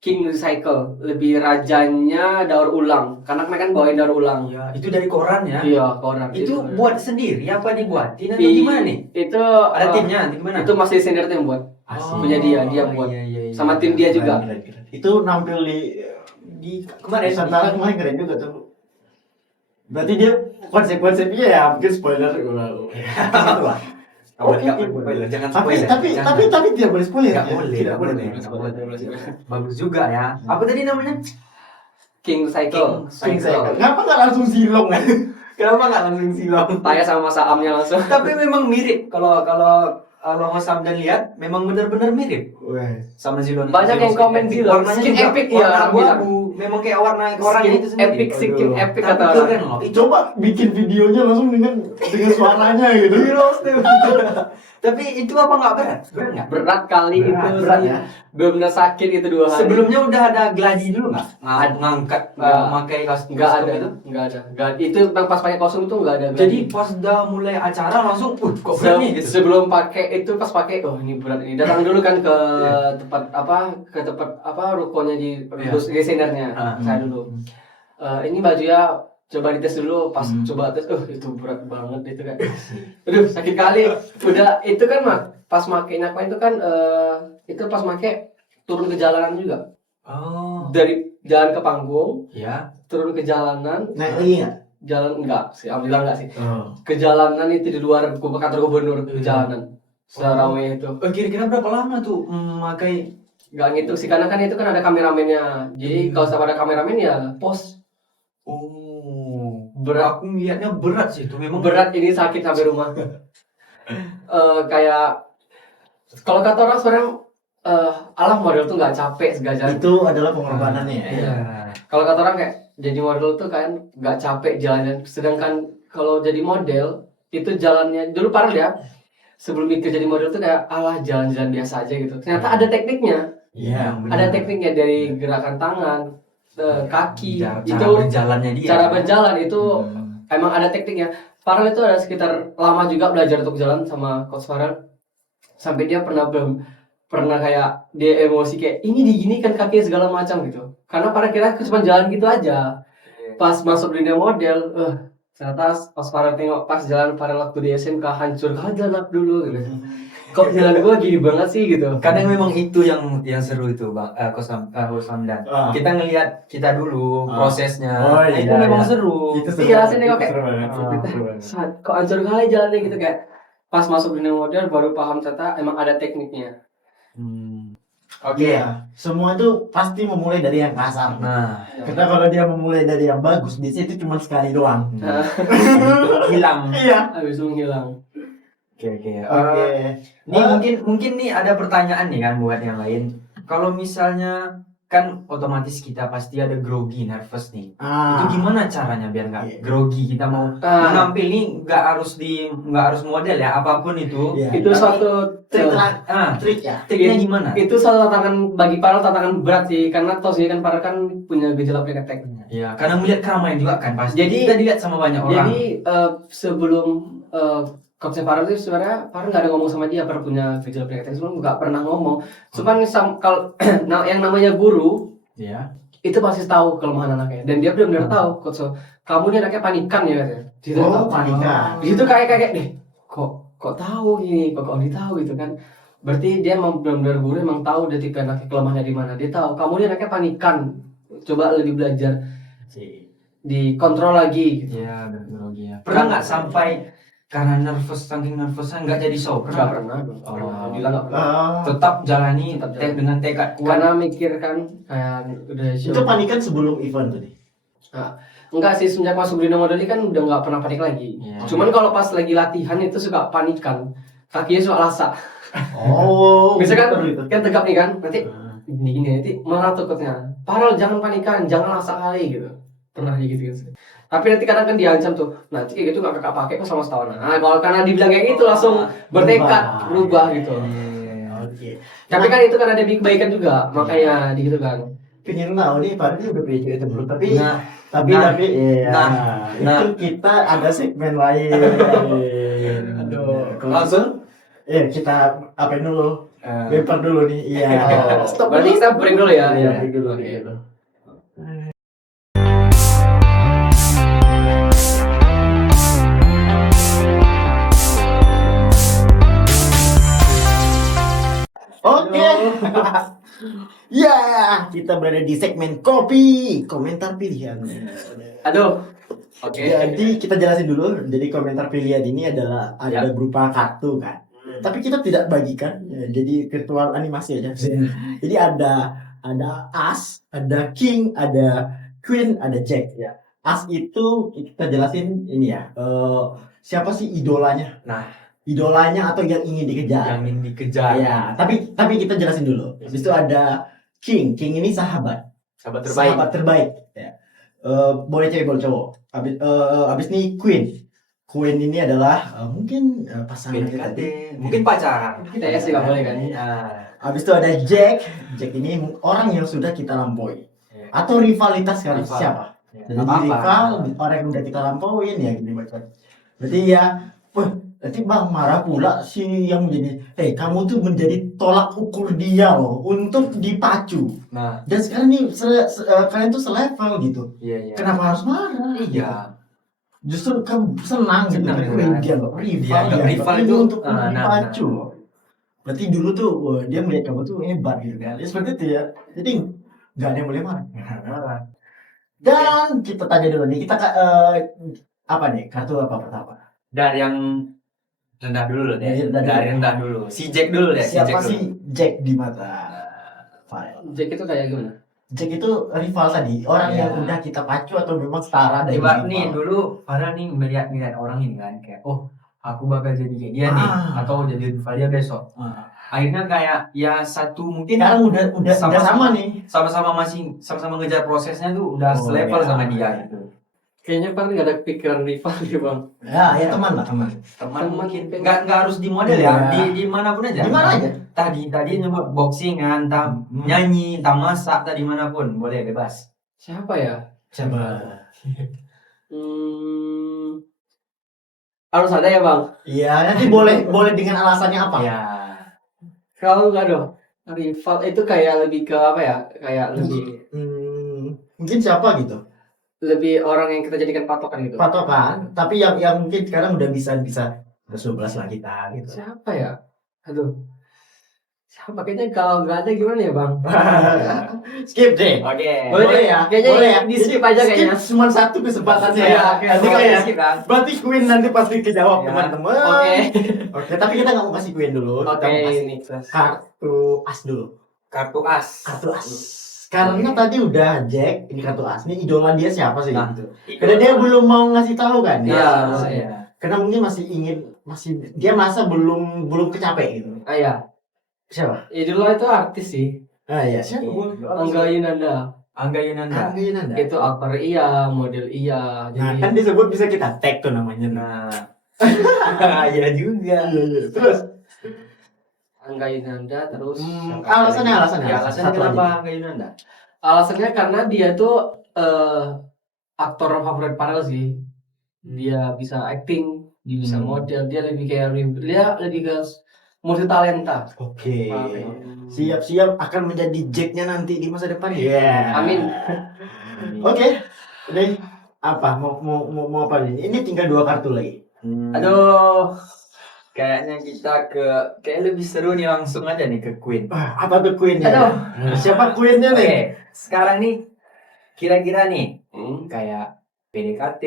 King Recycle, lebih rajanya daur ulang. Karena mereka kan bawain daur ulang. Ya, itu dari koran ya. Iya, koran. Itu buat sendiri apa dibuatin atau Di- gimana nih? Itu Ada timnya gimana? Itu masih desainer tuh yang buat. Asik. punya dia buat. Iya. Sama tim dia juga. Itu nampil di Kemarin Nusantara kemarin keren juga tuh. Berarti dia konsep-konsepnya ya mungkin spoiler. Oke. Jangan Tapi spoiler. tapi tidak boleh spoiler. Nggak ya? boleh, Tidak nggak boleh. boleh. Bagus juga ya. Apa tadi namanya? King Recycle. King Cycle. Kenapa nggak langsung silong kan? Kenapa nggak langsung silong? Tanya sama Saamnya langsung. Tapi memang mirip. Kalau Mas Hamdan lihat, memang benar-benar mirip. Weh. sama Zilon. Banyak yang komen bilang skin epic ya, warna bilang. abu, memang kayak warna orangnya itu sendiri. Epic, skin Aduh. epic Tapi kata orang. keren loh. Coba bikin videonya langsung dengan suaranya gitu. Tapi itu apa nggak berat? Berat nggak? Berat kali itu. Berat ya. Benar-benar sakit itu 2 hari. Sebelumnya udah ada gladi dulu nggak? Ngangkat, pakai kostum Nggak ada, itu. nggak ada. Itu yang pas pakai kostum itu nggak ada. Jadi pas udah mulai acara langsung, kok berat nih gitu. Sebelum pakai itu pas pakai, oh ini berat ini. Datang dulu kan ke tempat apa rukonya di desainernya. Saya dulu. Ini baju ya coba dites dulu, pas coba tes, itu berat banget itu kan. Aduh sakit kali. Udah itu kan pas pakai nakwa itu kan itu pas pakai turun ke jalanan juga. Oh. Dari jalan ke panggung, Ya. turun ke jalanan, Naik lagi nggak? jalan enggak sih, alhamdulillah enggak sih. Oh. Ke jalanan itu di luar kantor gubernur ke jalanan. Seramai itu. Kira-kira berapa lama tuh memakai? Gak ngitung sih karena kan itu kan ada kameramennya. Jadi kalau sama ada kameramen ya pos. Oh. Berat. Aku lihatnya berat sih itu memang. Berat ini sakit sampai rumah. Kayak kalau kata orang sekarang alah model tuh nggak capek segala Itu adalah pengorbanannya ya. Iya. Kalau kata orang kayak jadi model tuh kan nggak capek jalannya. Sedangkan kalau jadi model itu jalannya dulu parah ya. Sebelum ikut jadi model tuh kayak alah jalan-jalan biasa aja gitu. Ternyata ada tekniknya. Iya. Ada tekniknya dari gerakan tangan, kaki, Cara itu berjalannya dia. cara berjalan itu emang ada tekniknya. Farel itu ada sekitar lama juga belajar untuk jalan sama Coach Farel. Sampai dia pernah kayak dia emosi kayak ini diginikan kaki segala macam gitu. Karena pada kira cuma jalan gitu aja. Pas masuk dunia model, ternyata pas Farel tengok pas jalan Farel waktu di SMK hancur, kau jalan up dulu gitu. Kok jalan gua gini banget sih gitu. Kadang memang itu yang seru itu Bang Coach Hamdan. Kita ngelihat kita dulu prosesnya. Oh, iya, itu memang iya. seru. Itu seru. Iya, saya nengok kayak, Seru banget. Seru banget. Kok hancur kali jalannya gitu kayak. Pas masuk dunia model baru paham ternyata emang ada tekniknya. Oke. Iya. Semua itu pasti memulai dari yang kasar. Nah, Karena kalau dia memulai dari yang bagus, biasanya itu cuma sekali doang. hilang. Iya. Habis itu menghilang. Oke. Oke. Nih mungkin nih ada pertanyaan nih kan buat yang lain. Kalau misalnya kan otomatis kita pasti ada grogi, nervous nih. Itu gimana caranya biar nggak Iya. grogi? Kita mau menampil nih nggak harus model ya, apapun itu. Iya. Itu suatu trik ya. Triknya gimana? itu salah tantangan bagi para tantangan berat sih karena toh sih kan para kan punya gejala panic attack. Ya, karena melihat keramaian juga kan pasti. Jadi- Kita dilihat sama banyak orang. Jadi sebelum konsep Farel itu sebenarnya Farel nggak ada ngomong sama dia karena punya gejala panic attack sebelum nggak pernah ngomong. Cuman kalau yang namanya guru ya. itu pasti tahu kelemahan anaknya dan dia benar-benar tahu coach kamu ini anaknya panikan ya katanya. Dia Oh, tahu. panikan. Di situ kayak deh kok tahu gini kok dia tahu gitu kan. Berarti dia emang benar-benar guru emang tahu dia tipe anaknya kelemahannya di mana. Dia tahu kamu ini anaknya panikan. Coba lebih belajar dikontrol lagi gitu. Iya, grogi ya. Pernah nggak sampai karena saking nervousnya nggak jadi show? Nggak pernah. Alhamdulillah nggak pernah. Tetap jalani Tetap jalani. dengan tekad kuat. Karena mikir kan kayak udah show. Itu panikan sebelum event tadi. Enggak sih semenjak masuk dunia model ini kan udah nggak pernah panik lagi. Iya. Cuman kalau pas lagi latihan itu suka panikan. Kakinya suka lasak. Oh. Misalkan gitu. kan tegap nih kan, nanti gini nanti malah takutnya. Parah jangan panikan, jangan lasak kali gitu. Pernah gitu. Tapi nanti kadang kan diancam tuh, nanti kayak gitu nggak kakak pakai kok sama setahunan. Nah kalau karena dibilang kayak gitu langsung bertekad berubah gitu. Oke. Tapi kan itu kan ada kebaikan juga, makanya gitu kan. Pengen tahu nih, Pak ini udah punya cerita belum? Tapi Nah, iya. nah. Itu kita ada segmen lain. Aduh. Langsung? Iya, kita apain dulu? Lempar dulu nih. Iya. Stop. Berarti kita break dulu ya. Iya, break dulu. Oke. Ya, kita berada di segmen kopi, komentar pilihan. Aduh. Oke. Jadi kita jelasin dulu. Jadi komentar pilihan ini adalah ada berupa kartu kan. Tapi kita tidak bagikan. Jadi virtual animasi aja. Jadi ada as, ada king, ada queen, ada jack. As itu kita jelasin ini ya. Siapa sih idolanya? idolanya atau yang ingin dikejar. Yang ingin dikejar. Ya, tapi kita jelasin dulu. Habis itu ada King. King ini sahabat. Sahabat terbaik. Sahabat terbaik. Ya. Boleh cewek boleh cowok. Abis ini Queen. Queen ini adalah mungkin pasangan kita. PDKT, mungkin pacaran. Kita ya sih nggak boleh kan. Habis itu ada Jack. Jack ini orang yang sudah kita lampaui. Atau rivalitas sekarang Rival. siapa? Ya, Jadi nggak apa-apa. rival orang yang udah kita lampauin ya gini macam. Berarti ya, berarti Bang marah pula si yang menjadi, kamu tuh menjadi tolak ukur dia loh untuk dipacu. Nah, Dan sekarang nih kalian tuh selevel gitu. iya. Kenapa harus marah? Iya. Justru kamu senang gitu Senang, kan kan? dia nggak rival, Dia nggak rival itu, untuk nah. dipacu. Berarti dulu tuh wah, dia melihat kamu tuh hebat gitu kan. Ya, seperti itu ya. Jadi nggak ada yang boleh marah. Dan kita tanya dulu nih, kita apa nih? Kartu apa pertama? Dari yang rendah dulu loh deh. Dari Rendah dulu. Si Jack dulu deh. Siapa Jack sih dulu. Jack di mata Farel? Jack itu kayak gimana? Jack itu rival tadi, orang Ya. yang udah kita pacu atau memang setara dari Coba rival? nih dulu Farah nih melihat orang ini kan kayak aku bakal jadi kayak dia nih atau jadi rival dia besok. Akhirnya kayak ya satu mungkin Sekarang udah sama nih. sama-sama ngejar prosesnya tuh udah Oh, selevel ya. sama dia gitu. Kayaknya paling nggak ada pikiran rival ya bang. Ya teman lah teman. Teman Teman. mungkin nggak harus di model ya, Iya. di manapun aja. Di mana aja? Tadi nyebut boxingan, entah nyanyi, entah masak, tadi manapun boleh bebas. Siapa ya? Coba. Harus ada ya bang. Iya, nanti boleh dengan alasannya apa? Ya. Kalau nggak ada rival itu kayak lebih ke apa ya? Kayak lebih Mungkin siapa gitu? lebih orang yang kita jadikan patokan gitu. Patokan, tapi yang mungkin sekarang udah bisa 11 lah kita gitu. Siapa ya? Aduh. Siapa kayaknya kalau nggak ada gimana ya bang? Skip deh. Oke. Boleh ya? Kayaknya Boleh ya? di skip aja kayaknya. Skip cuma satu kesempatannya ya. Oke, Nanti boleh kayak skip kan? berarti Queen nanti pasti kejawab Ya. teman-teman. Oke. Oke, tapi kita nggak mau kasih Queen dulu. Kita Oke. mau kasih kartu as dulu. Kartu as. Kartu as. Karena tadi udah Jack, ini kartu as. Ini idola dia siapa sih? Nah. Gitu. Karena dia belum mau ngasih tahu kan? Iya. Iya. Karena mungkin dia masa belum kecape gitu. Ah ya. Siapa? Idola itu artis sih. Ah ya, siapa? Angga Yunanda. Angga Yunanda. Angga Yunanda. Itu aktor iya, model iya. Nah, Jadi kan disebut bisa kita tag tuh namanya. Nah. Iya juga. Iya. Terus Angga Yunanda terus alasannya. Ya, alasannya Satu kenapa aja. Angga Yunanda? alasannya karena dia tuh aktor favorit Farel sih. Dia bisa acting, dia bisa model, dia lebih ke multi talenta. Oke. Paham ya? Siap-siap akan menjadi Jacknya nanti di masa depan. Iya. Amin. Oke. Udah apa? Mau apa nih? Ini tinggal 2 kartu lagi. Aduh. Kayaknya kita kayak lebih seru nih langsung aja nih ke Queen. Apa tuh Queen-nya? Aduh. Siapa Queen-nya Oke, nih? sekarang nih kira-kira nih kayak PDKT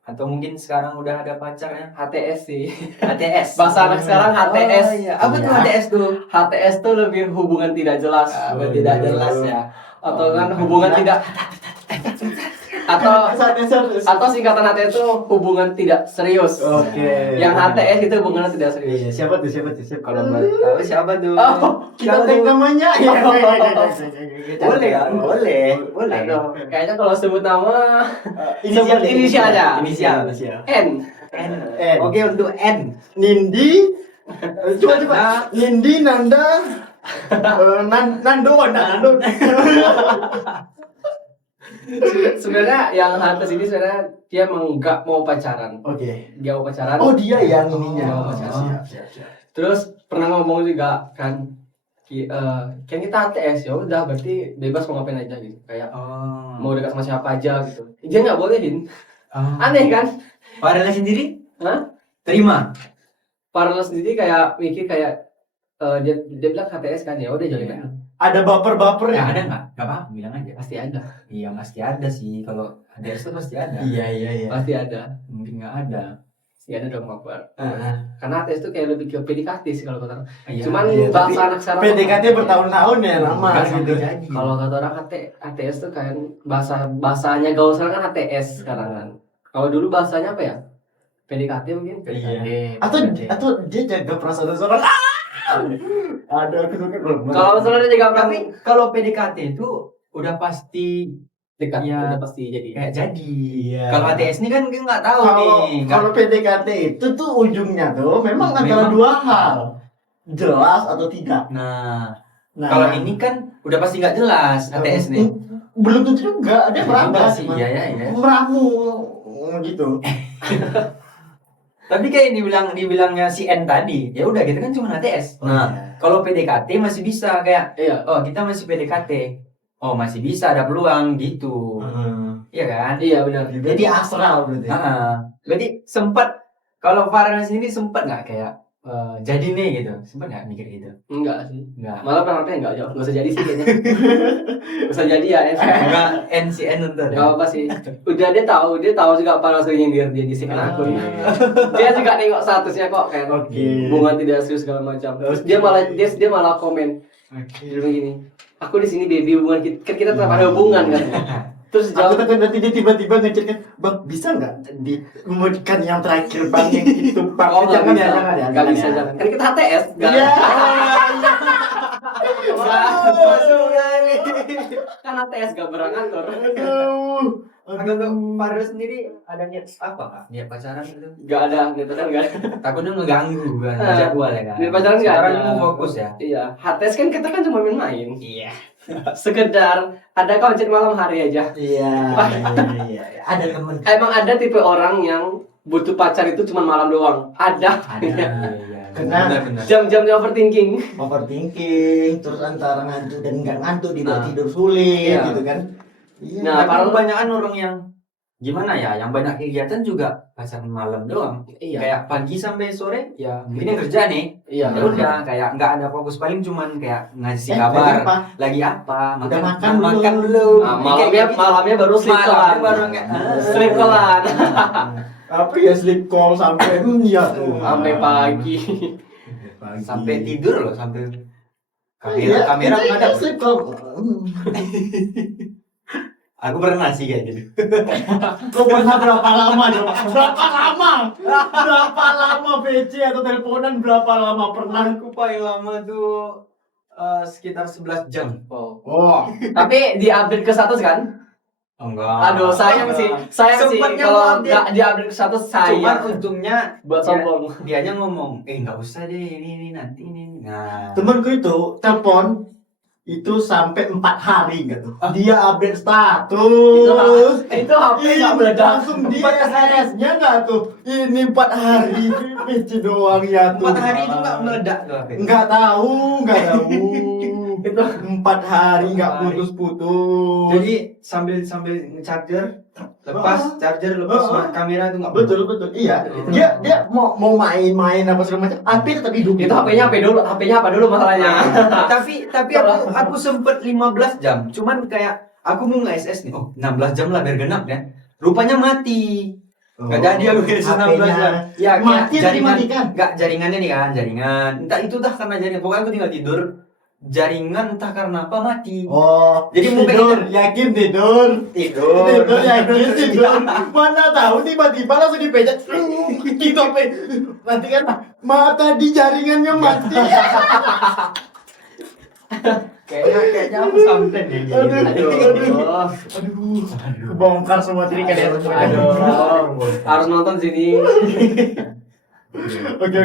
atau mungkin sekarang udah ada pacarnya HTS sih. HTS. Bahasa anak sekarang HTS. Oh, iya. Apa tuh Iya. HTS tuh? HTS tuh lebih hubungan tidak jelas. Tidak jelas ya. Atau kan hubungan tidak atau singkatan HTS itu hubungan tidak serius. Oke. Yang HTS itu hubungan tidak serius. Iya, siapa tuh? Kalau boleh tahu siapa tuh? Oh, Kita tag namanya. Iya. Boleh kan? Boleh. aduh, kayaknya kalau sebut nama Inisial sebut inisial aja. Inisial. N. N. N. Oke, untuk N. Nindi. Coba. Nindi, Nanda. Nando. Sebenarnya yang HTS ini sebenarnya dia emang nggak mau pacaran. Oke. Dia mau pacaran. Oh, dia yang ininya. Oh, Siap. Terus pernah ngomong juga kan kan kita HTS ya udah berarti bebas mau ngapain aja gitu. Kayak mau dekat sama siapa aja gitu. Dia nggak bolehin. Aneh kan? Farel sendiri? Hah? Terima. Farel sendiri kayak mikir kayak dia bilang HTS kan ya udah jalin aja. Ada baper-baper Ya ya? ada nggak? Nggak apa-apa, bilang aja. Pasti ada. Iya pasti ada sih. Kalau HTS tuh pasti ada. Iya. Pasti ada. Mungkin nggak ada. Pasti ada dong baper. Heeh. Karena HTS itu kayak lebih ke PDKT sih kalau kata orang. Iya. Cuman iya, bahasa tapi anak sekarang PDKT bertahun-tahun ya lama Nggak gitu. sampai jadi. kalau kata orang HTS tuh kan bahasanya gaul sekarang kan HTS sekarang kan. Kalau dulu bahasanya apa ya? PDKT mungkin. Iya. Atau dia jaga perasaan seseorang. Ada aku suka Kalau misalnya dia jaga Tapi kalau PDKT itu udah pasti dekat, Iya. udah pasti jadi. kayak jadi. Iya. Kalau ATS ini kan kita nggak tahu Kalau nih. kalau PDKT itu tuh ujungnya tuh memang antara Memang. dua hal. Jelas atau tidak. Nah, Nah, kalau ini kan udah pasti nggak jelas ATS nih. belum tentu juga dia merambah Sih, iya. meramu gitu. Tapi kayak dibilangnya si N tadi, ya udah kita kan cuma ATS. Nah, kalau PDKT masih bisa kayak, Iya. oh kita masih PDKT, oh masih bisa ada peluang gitu, iya kan? Iya benar. Jadi astral berarti. Berarti sempat kalau Farel sendiri sempat nggak kayak jadi nih gitu, sempat nggak mikir gitu? Enggak sih. Nggak. Malah penaltinya enggak jauh. Enggak usah jadi sih kayaknya. Enggak usah jadi ya. Nggak NCN nonton. Enggak apa sih. Udah dia tahu juga para sering dia di second akun. Dia juga nengok statusnya kok kayak Oke. hubungan tidak serius segala macam. Terus dia malah komen dia bilang gini, aku di sini baby hubungan kita tetap ada hubungan kan. Terus Aku jawab takut nanti dia tiba-tiba ngecek kan, bang bisa nggak dimodikan yang terakhir bang yang itu bang? oh nggak Jangan bisa, ya, jangan ya, nggak bisa ya. jangan. Kan kita HTS, nggak Iya. Masuk kali. kan HTS gak berangantor. Aduh. Untuk Farel sendiri ada niat apa kak? Niat pacaran gitu? Gak ada, gitu kan nggak ada. Takutnya ngeganggu kan Ah. jadwal ya kan? Niat pacaran nggak Sekarang ada. mau fokus ya? Iya, HTS kan kita kan cuma main-main. Iya. Sekedar ada konser malam hari aja. Iya. Iya. Ada temen. Emang ada tipe orang yang butuh pacar itu cuma malam doang. Ada. Iya. Karena Benar. Jam-jamnya overthinking. Overthinking, terus antara ngantuk dan nggak ngantuk, tidak Ah. tidur sulit, Iya. gitu kan? Iya. Nah, Tapi kalau- kebanyakan orang yang gimana ya, yang banyak kegiatan juga pacaran malam doang. Iya. Kayak pagi sampai sore, Iya. mungkin yang kerja nih. Iya. Ya udah, kayak nggak ada fokus, paling cuman kayak ngasih lagi kabar. apa? Lagi apa? Udah makan makan belum? belum? Nah, Kayak gitu. malamnya baru sleep Malamnya callan. baru kayak Sleep callan. Apa ya sleep call sampai iya tuh. Sampai pagi. Pagi. sampai tidur loh, sampai Iya, kamera itu ada. sleep call. Aku pernah sih kayak gitu. Kau pernah berapa lama dong? Berapa lama? Berapa lama BC atau teleponan berapa lama pernah? Aku paling lama tuh sekitar 11 jam. Oh, Tapi di-update ke status kan? Enggak. Aduh, sayang sih. Sayang sih Sempatnya kalau mau nggak di-update ke status Cuman sayang. untungnya Buat sombong. dianya ngomong, nggak usah deh, ini nanti ini. Nah, temanku itu telepon itu sampai 4 hari gitu. Dia update status. Itu HP Ini nggak meledak. langsung di SMS-nya nggak tuh? Ini 4 hari PC doang ya tuh. 4 hari itu nggak meledak tuh HP. Nggak tahu. Itu 4 hari nggak putus-putus. Jadi sambil nge-charger, lepas charger, lepas kamera itu nggak betul iya. Dia mau main apa segala macam, HP tetap hidup. itu HP-nya apa dulu masalahnya. tapi aku sempet 15 jam. Cuman kayak aku mau nge-SS nih, 16 jam lah biar genap ya. Rupanya mati. Nggak jadi aku kayak 16 jam. Ya, kayak Mati atau jaringan, dimatikan? nggak jaringannya nih kan, jaringan. Entah itu dah karena jaringan. Pokoknya aku tinggal tidur. Jaringan entah karena apa mati. Oh, Jadi mau tidur, pengen- yakin tidur. Tidur yakin tidur. Mana tahu tiba-tiba langsung dipencet. Gitu nanti kan mata di jaringannya mati. Kayaknya aku sampai deh. gitu. Aduh. Kebongkar semua trik kalian semua. Aduh. Harus nonton sini. Oke.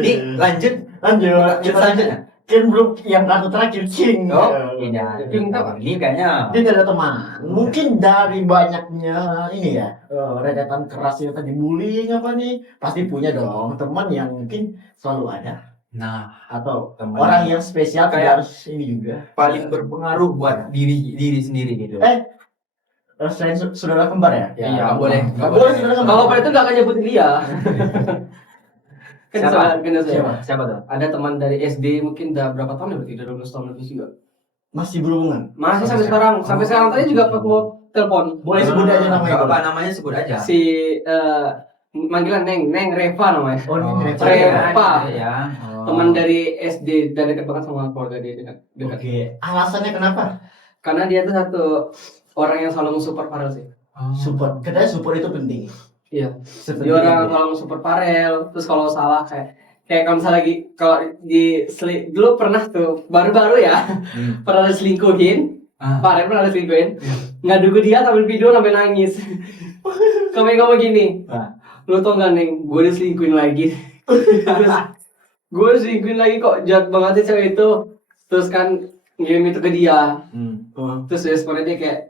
Nih lanjut. Kita lanjut. Kan belum yang kartu terakhir King. Oh, tidak. King apa? Ini kayaknya Dia tidak ada teman. Mungkin dari banyaknya ini ya, rentetan keras yang tadi bullying apa nih, pasti punya dong teman yang mungkin selalu ada. nah Atau teman orang yang spesial Kayak- kayak harus ini juga. paling berpengaruh buat diri sendiri gitu. Selain saudara kembar ya? Ya, nggak boleh. Nggak boleh saudara kembar. Kalau Pak itu nggak akan nyebut dia. Kan Siapa? siapa tuh? Ada teman dari SD mungkin udah berapa tahun ya berarti udah 12 tahun lebih juga. Masih berhubungan. Masih sampai sekarang. Sampai sekarang tadi juga aku telepon. Boleh sebut aja namanya. Nggak apa namanya, sebut aja. Si manggilan Neng Reva namanya. Oh, ini Reva. Ya. Teman dari SD dan dekat banget sama keluarga dia dekat. Oke. Alasannya kenapa? Karena dia tuh satu orang yang selalu support Farel sih. Support. Katanya support itu penting. Iya. Seperti Dia orang itu. kalau super parel, terus kalau salah kayak kalau misalnya lagi kalau dulu pernah tuh baru-baru ya pernah diselingkuhin, parel pernah diselingkuhin, ngadu ke dia sambil video sampai nangis. Kami ngomong gini, lu tau gak Neng, gue diselingkuhin lagi. Terus gue diselingkuhin lagi kok, jahat banget sih cewek itu. Terus kan ngirim itu ke dia, terus responnya dia kayak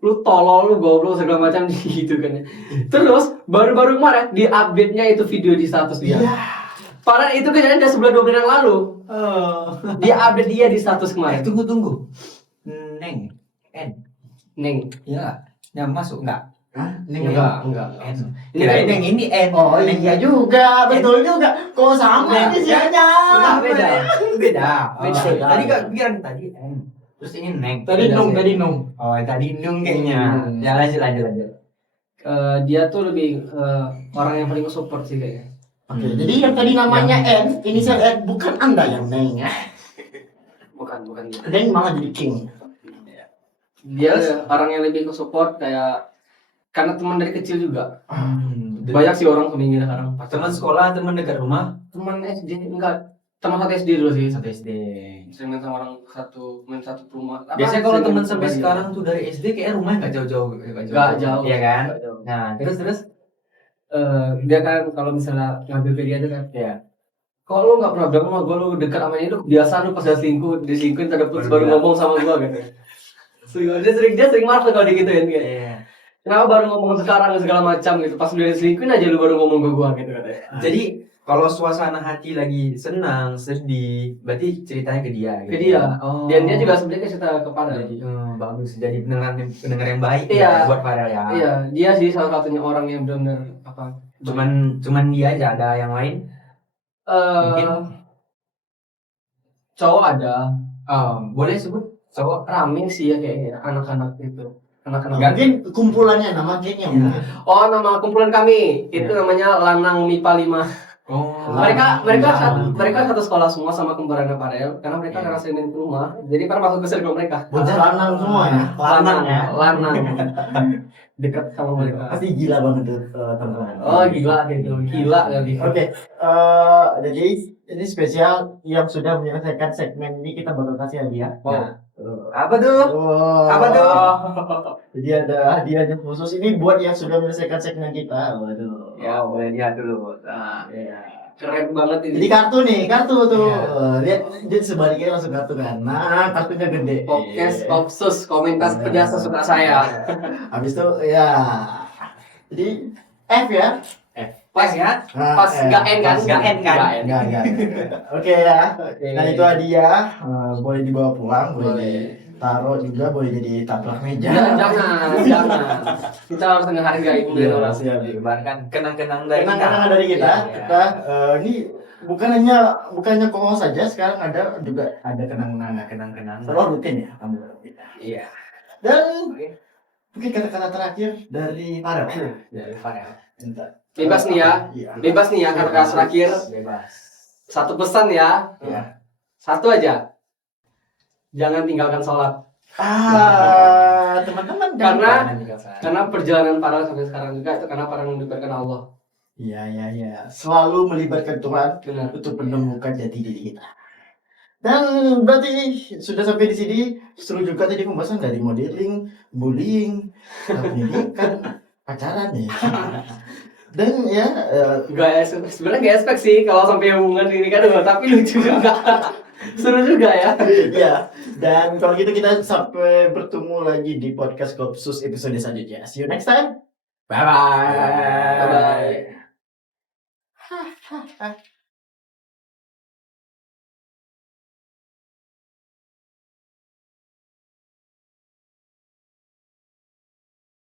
lu tolol, lu goblok segala macam gitu kan. Terus baru-baru kemarin di update-nya itu video di status dia. Padahal itu kejadian udah sebulan 2 bulan yang lalu. Dia update dia di status kemarin. Tunggu. Neng. Neng. Ya. Yang masuk enggak? Enggak. N. Ini Kirain kan- yang ini N. Oh iya juga, betul juga. Kok sama Neng. inisialnya? Enggak, beda. Beda. Beda. Tadi kan pikiran tadi N. Terus ini Neng. Tadi Nung. Oh, tadi Nung kayaknya. Ya lanjut. Dia tuh lebih orang yang paling support sih kayaknya. Oke, jadi yang tadi namanya N, inisial N, bukan Anda yang Neng ya. Bukan dia. Neng malah jadi King. Dia orang yang lebih ke support kayak karena teman dari kecil juga. Banyak sih orang kepingin sekarang. Teman sekolah, teman dekat rumah. Teman SD enggak. Teman satu SD dulu sih. Satu SD. Sering main sama orang main satu rumah. Biasanya kalau teman sering sampai main sekarang tuh dari SD kayak rumahnya nggak jauh-jauh. Nggak jauh. Iya kan? Nggak jauh. Nah, terus. Dia kan kalau misalnya ngambil ke dia tuh kan, Ya. kalau lu nggak pernah bilang sama gue, lu dekat sama dia, lu biasa lu pas udah selingkuh, diselingkuhin tanda putus baru ngomong sama gue gitu. Dia sering marah kalau digituin kayak, Iya. kenapa baru ngomong sekarang segala macam gitu, pas udah diselingkuhin aja lu baru ngomong ke gue gitu katanya. Jadi kalau suasana hati lagi senang, sedih, berarti ceritanya ke dia. Ke dia. Oh. Dan dia juga sebenarnya cerita ke Farel. Jadi bagus. Jadi pendengar yang baik Iya. ya, buat Farel ya. Iya, dia sih salah satunya orang yang benar-benar apa? Cuman dia aja, ada yang lain. Mungkin. Cowok ada, Boleh sebut cowok. rame sih ya kayaknya anak-anak itu. Anak-anak. Mungkin kumpulannya nama gengnya Iya. mungkin. Oh, nama kumpulan kami itu namanya Lanang MIPA 5. Oh. Mereka satu sekolah semua sama kembarannya Farel karena mereka Iya. ngerasain main ke rumah. Jadi para masuk ke circle mereka. Bocah lanang semua ya. Lanang ya, lanang. Dekat sama mereka. Pasti gila banget tuh teman-teman. Oh, gila gitu. Gila kali. Oke, jadi ini spesial yang sudah menyelesaikan segmen ini kita bakal kasih hadiah. Wow. Apa tuh? Oh. Apa tuh? Jadi ada hadiahnya khusus ini buat yang sudah menyelesaikan segmen kita. Waduh. Ya, boleh lihat dulu. Nah, Iya. Keren banget ini. Jadi kartu tuh. Iya. Lihat jadi sebaliknya langsung kartu kan. Nah, kartunya gede. Podcast Iya. Opsus komentar pedas sesuka saya. Habis itu ya. Jadi F ya. Pas ya. Nah, pas nggak N kan? Nggak N kan? Nggak N. Enggak. Oke ya. Oke. Nah, itu hadiah. Boleh dibawa pulang, boleh Boleh. taruh juga, boleh jadi taplak meja. Jangan. Kita harus menghargai pemberian orang. Siap. Disebarkan kenang-kenang dari kita. Kenang-kenangan dari kita. Iya. Kita ini bukannya Kongo saja, sekarang ada juga ada kenang-kenangan. Kenang-kenang. Selalu rutin ya kamu kita. Iya. Dan mungkin kata-kata terakhir dari Farel. Dari Farel. Minta. Bebas nih ya. Iya. Bebas nih ya kata-kata terakhir. Bebas. Satu pesan ya. Iya. Satu aja. Jangan tinggalkan sholat. Teman-teman Karena perjalanan Farel sampai sekarang juga itu karena Farel melibatkan Allah. Iya. Selalu melibatkan Tuhan Benar. untuk menemukan jati diri kita. Dan berarti sudah sampai di sini. Seru juga tadi pembahasan dari modeling, bullying, pendidikan, pacaran ya. Dan ya Sebenarnya gak expect sih kalau sampai hubungan ini kan, tapi lucu juga. Seru juga ya. ya. Dan kalau gitu kita sampai bertemu lagi di podcast Kopsus episode selanjutnya. See you next time. Bye-bye. Bye bye.